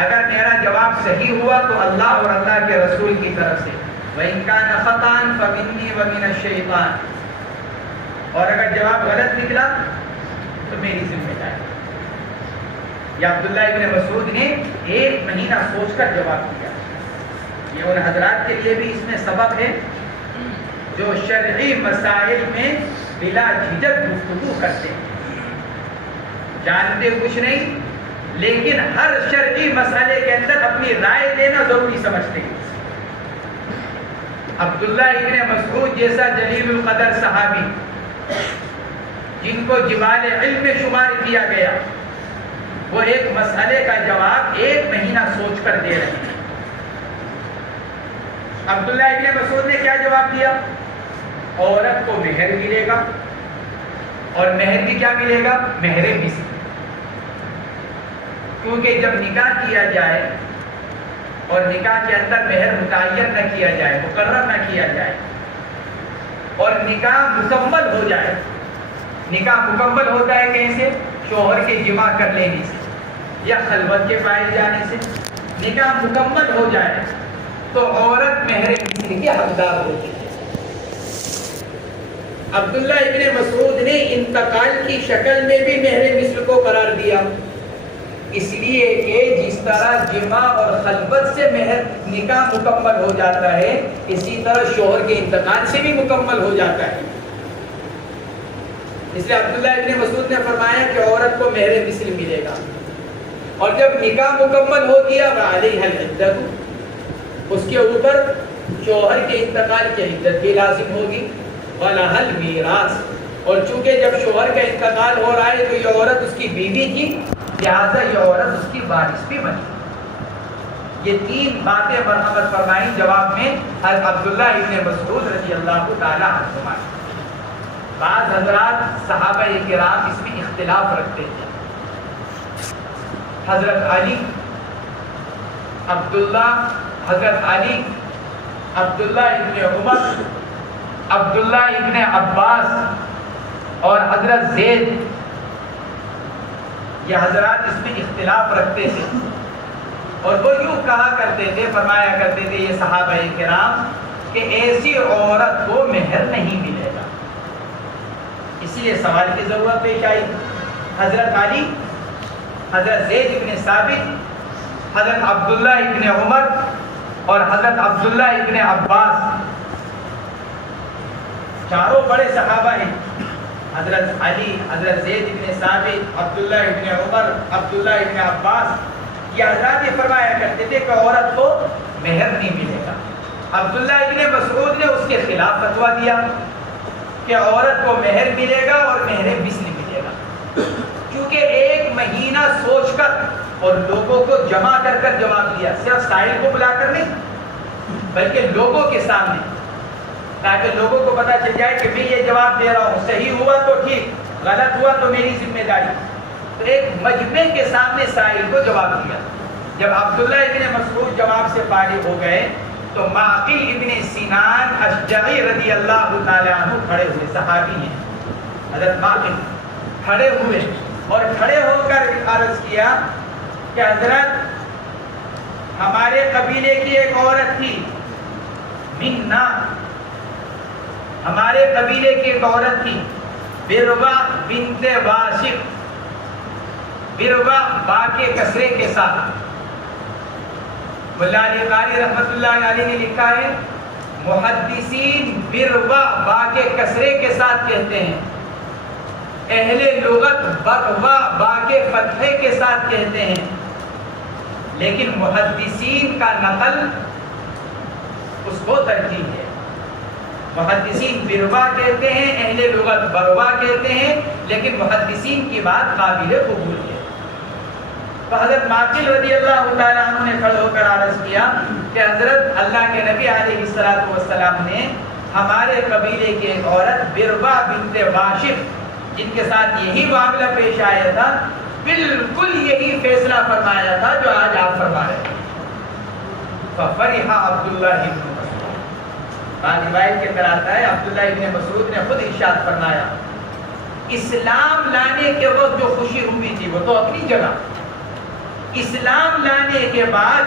اگر میرا جواب صحیح ہوا تو اللہ اور اللہ کے رسول کی طرف سے، وَإِن كَانَ خَطَأً فَمِنِّي وَمِنَ الشَّيْطَانِ، اور اگر جواب غلط نکلا تو میری ذمہ داری۔ یا عبداللہ ابن مسعود نے 1 مہینہ سوچ کر جواب دیا۔ یہ ان حضرات کے لیے بھی اس میں سبق ہے جو شرعی مسائل میں بلا جھجک گفتگو کرتے ہیں، جانتے کچھ نہیں لیکن ہر شرعی مسئلے کے اندر اپنی رائے دینا ضروری سمجھتے ہیں۔ عبداللہ ابن مسعود جیسا جلیل القدر صحابی جن کو جبال علم میں شمار کیا گیا، وہ ایک مسئلے کا جواب 1 مہینہ سوچ کر دے رہے ہیں۔ عبداللہ ابن مسعود نے کیا جواب دیا؟ عورت کو مہر ملے گا، اور مہر بھی کیا ملے گا؟ مہر مثل، کیونکہ جب نکاح کیا جائے اور نکاح کے اندر مہر متعین نہ کیا جائے، مقرر نہ کیا جائے، اور نکاح مکمل ہو جائے، نکاح مکمل ہوتا ہے کیسے؟ شوہر کے جمع کر لینے سے یا خلوت کے پائے جانے سے۔ نکاح مکمل ہو جائے تو عورت مہر مثل کی حقدار ہوتی ہے۔ عبداللہ ابن مسعود نے انتقال کی شکل میں بھی مہر مثل کو قرار دیا، اس لیے کہ جس طرح جمع اور خلوت سے مہر نکاح مکمل ہو جاتا ہے، اسی طرح شوہر کے انتقال سے بھی مکمل ہو جاتا ہے۔ اس لیے عبداللہ ابن مسعود نے فرمایا کہ عورت کو مہر مثل ملے گا، اور جب نکاح مکمل ہو گیا وعلیہ العدۃ، اس کے اوپر شوہر کے انتقال کی عدت بھی لازم ہوگی، وَلَهَا الْمِيرَاثُ، اور چونکہ جب شوہر کا انتقال ہو رہا ہے تو یہ عورت اس کی بیوی تھی، لہٰذا یہ عورت اس کی وارث بھی بنی۔ یہ تین باتیں مرحمت فرمائیں جواب میں حضرت عبداللہ ابن مسعود رضی اللہ تعالی عنہما۔ بعض حضرات صحابہ کرام اس میں اختلاف رکھتے تھے۔ حضرت علی، حضرت علی، عبداللہ ابن عمر، عبداللہ ابن عباس اور حضرت زید، یہ حضرات اس میں اختلاف رکھتے تھے، اور وہ یوں کہا کرتے تھے، فرمایا کرتے تھے یہ صحابہ کرام کہ ایسی عورت کو مہر نہیں ملے گا۔ اسی لیے سوال کی ضرورت پیش آئی۔ حضرت علی، حضرت زید ابن ثابت، حضرت عبداللہ ابن عمر اور حضرت عبداللہ ابن عباس، چاروں بڑے صحابہ ہیں۔ حضرت علی، حضرت زید ابن ثابت، عبداللہ ابن عمر، عبداللہ ابن عباس، یہ حضرات یہ فرمایا کرتے تھے کہ عورت کو مہر نہیں ملے گا۔ عبداللہ ابن مسعود نے اس کے خلاف فتویٰ دیا کہ عورت کو مہر ملے گا اور مہر مثل ملے گا، کیونکہ ایک مہینہ سوچ کر اور لوگوں کو جمع کر کر جواب دیا، صرف سائل کو بلا کر نہیں بلکہ لوگوں کے سامنے، تاکہ لوگوں کو پتہ چل جائے کہ میں یہ جواب دے رہا ہوں، صحیح ہوا تو ٹھیک، غلط ہوا تو میری ذمہ داری۔ تو ایک مجمع کے سامنے سائل کو جواب دیا۔ جب عبداللہ ابن مسعود جواب سے فارغ ہو گئے تو معقل ابن سنان اشجعی رضی اللہ تعالی عنہ کھڑے ہوئے، صحابی ہیں، حضرت معقل کھڑے ہوئے اور کھڑے ہو کر عرض کیا کہ حضرت ہمارے قبیلے کی ایک عورت تھی، منا، ہمارے قبیلے کی ایک عورت تھی، بروا بنت واشق، بروا با کے کسرے کے ساتھ۔ مولا علی قاری رحمت اللہ علیہ نے لکھا ہے محدثین بروا با کے کسرے کے ساتھ کہتے ہیں، اہل لغت بروا با کے فتحے کے ساتھ کہتے ہیں، لیکن محدثین کا نقل اس کو ترجیح ہے۔ محدثین بروا کہتے ہیں، اہل لغت بروا کہتے ہیں، لیکن محدثین کی بات قابل قبول ہے۔ تو حضرت معقل رضی اللہ تعالیٰ عنہ نے کھڑے ہو کر عرض کیا کہ حضرت اللہ کے نبی علیہ السلام نے ہمارے قبیلے کی ایک عورت بروا بنت واشق، جن کے ساتھ یہی معاملہ پیش آیا تھا، بالکل یہی فیصلہ فرمایا تھا جو آج آپ فرما رہے ہیں۔ ففرح عبداللہ ابن مسعود، بعض روایت کے اندر آتا ہے عبداللہ ابن مسعود نے خود ارشاد فرمایا، اسلام لانے کے وقت جو خوشی ہوئی تھی وہ تو اپنی جگہ، اسلام لانے کے بعد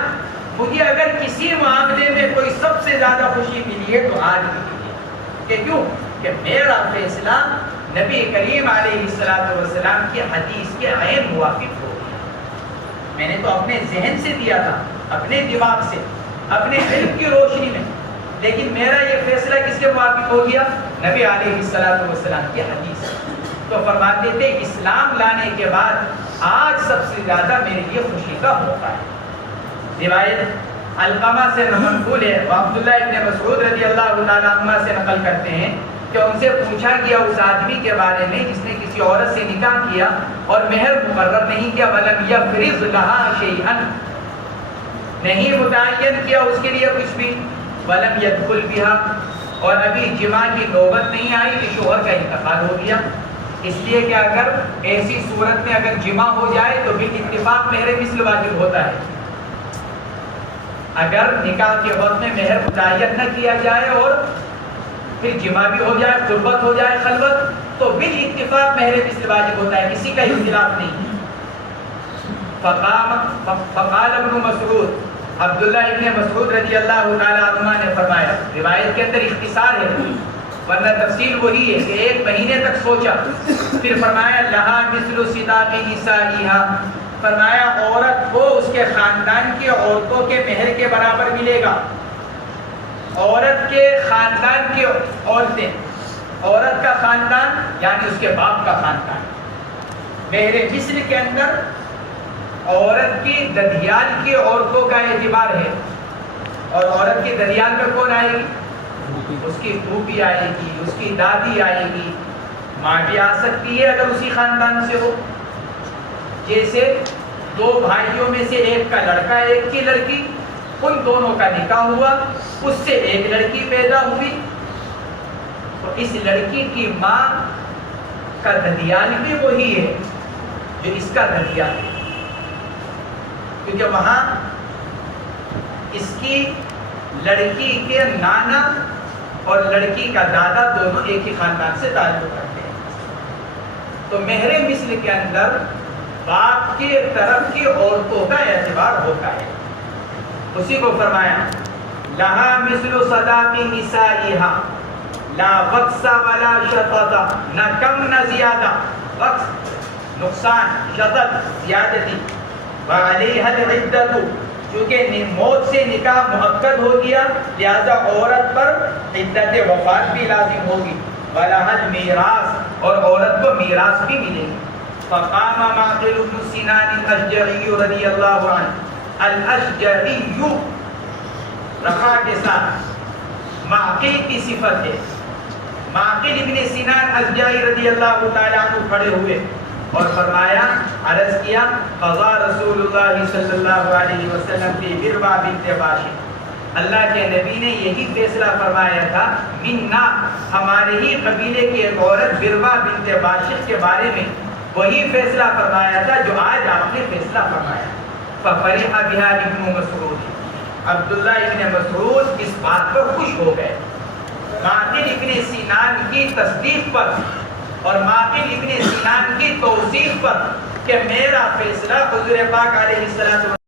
مجھے اگر کسی معاملے میں کوئی سب سے زیادہ خوشی ملی ہے تو آج ملی ہے، کہ کیوں کہ میرا فیصلہ نبی کریم علیہ السلام کی حدیث کے عین موافق ہو گیا۔ میں نے تو اپنے ذہن سے دیا تھا، اپنے دماغ سے، اپنے علم کی روشنی میں، لیکن میرا یہ فیصلہ کس کے موافق ہو گیا؟ نبی علیہ السلام کی حدیث۔ تو فرماتے تھے اسلام لانے کے بعد آج سب سے زیادہ میرے لیے خوشی کا موقع ہے۔ روایت علقمہ سے منقول ہے، عبداللہ ابن مسعود رضی اللہ تعالیٰ عنہ سے نقل کرتے ہیں کہ ان سے پوچھا گیا اس آدمی کے بارے میں جس نے کسی عورت سے نکاح کیا اور مہر مقرر نہیں کیا، وَلَمْ يَفْرِضْ لَهَا شَيْئًا، نہیں متعین کیا اس کے لیے کچھ بھی، وَلَمْ يَدْخُلْ بِهَا، اور ابھی جماع کی نوبت نہیں آئی کہ شوہر کا انتقال ہو گیا۔ اس لیے کہ اگر ایسی صورت میں اگر جماع ہو جائے تو بالاتفاق مہر مثل واجب ہوتا ہے۔ اگر نکاح کے وقت میں مہر متعین نہ کیا جائے اور پھر جماع بھی ہو جائے، قربت ہو جائے، خلوت، تو بالاتفاق مہر مثل واجب ہوتا ہے، کسی کا اختلاف نہیں۔ فقال ابن مسعود، عبداللہ ابن مسعود رضی اللہ تعالیٰ عنہ نے فرمایا، روایت کے اندر اختصار ہے ورنہ تفصیل وہی ہے کہ 1 مہینے تک سوچا، پھر فرمایا لہا مثل صداق نسائہا، فرمایا عورت کو اس کے خاندان کی عورتوں کے مہر کے برابر ملے گا. عورت کے خاندان کی عورتیں، عورت کا خاندان یعنی اس کے باپ کا خاندان، مہر مثل کے اندر عورت کی ددیال کی عورتوں کا اعتبار ہے. اور عورت کی ددیال میں کون آئے گی؟ اس کی پھوپھی آئے گی، اس کی دادی آئے گی، ماں بھی آ سکتی ہے اگر اسی خاندان سے ہو. جیسے 2 بھائیوں میں سے ایک کا لڑکا ایک کی لڑکی، ان دونوں کا نکاح ہوا، اس سے ایک لڑکی پیدا ہوئی، تو اس لڑکی کی ماں کا ددیال بھی وہی ہے جو اس کا ددیال ہے، کیونکہ وہاں اس کی لڑکی کے نانا اور لڑکی کا دادا دونوں ایک ہی خاندان سے تعلق رکھتے ہیں. تو مہر مثل کے اندر باپ کی طرف کی عورتوں کا اعتبار ہوتا ہے. اسی کو فرمایا لہا مثل صداق نسائہا لا وقص ولا شطط، نہ کم نہ زیادہ، وقص نقصان، شطط زیادتی، وعلیہا العدۃ، چونکہ موت سے نکاح مؤکد ہو گیا لہذا عورت پر عدت وفات بھی لازم ہوگی، ولہا المیراث، اور عورت کو میراث بھی ملے گی. فقام معقل بن سنان الاشجعی رضی اللہ عنہ، الاشجعی رفع کے ساتھ معقل کی صفت ہے. معقل ابن سنان اشجعی رضی اللہ تعالیٰ عنہ کھڑے ہوئے اور فرمایا، عرض کیا، قضا رسول اللہ صلی اللہ علیہ وسلم فی بربہ بنت باشر، اللہ کے نبی نے یہی فیصلہ فرمایا تھا، منا، ہمارے ہی قبیلے کی ایک عورت بربہ بنت باشر کے بارے میں وہی فیصلہ فرمایا تھا جو آج آپ نے فیصلہ فرمایا. ففرح بها ابن مسعود، عبداللہ ابن مسعود اس بات پر خوش ہو گئے، معقل ابن سنان کی تصدیق پر اور معقل ابن سنان کی توثیق پر کہ میرا فیصلہ حضور پاک علیہ السلام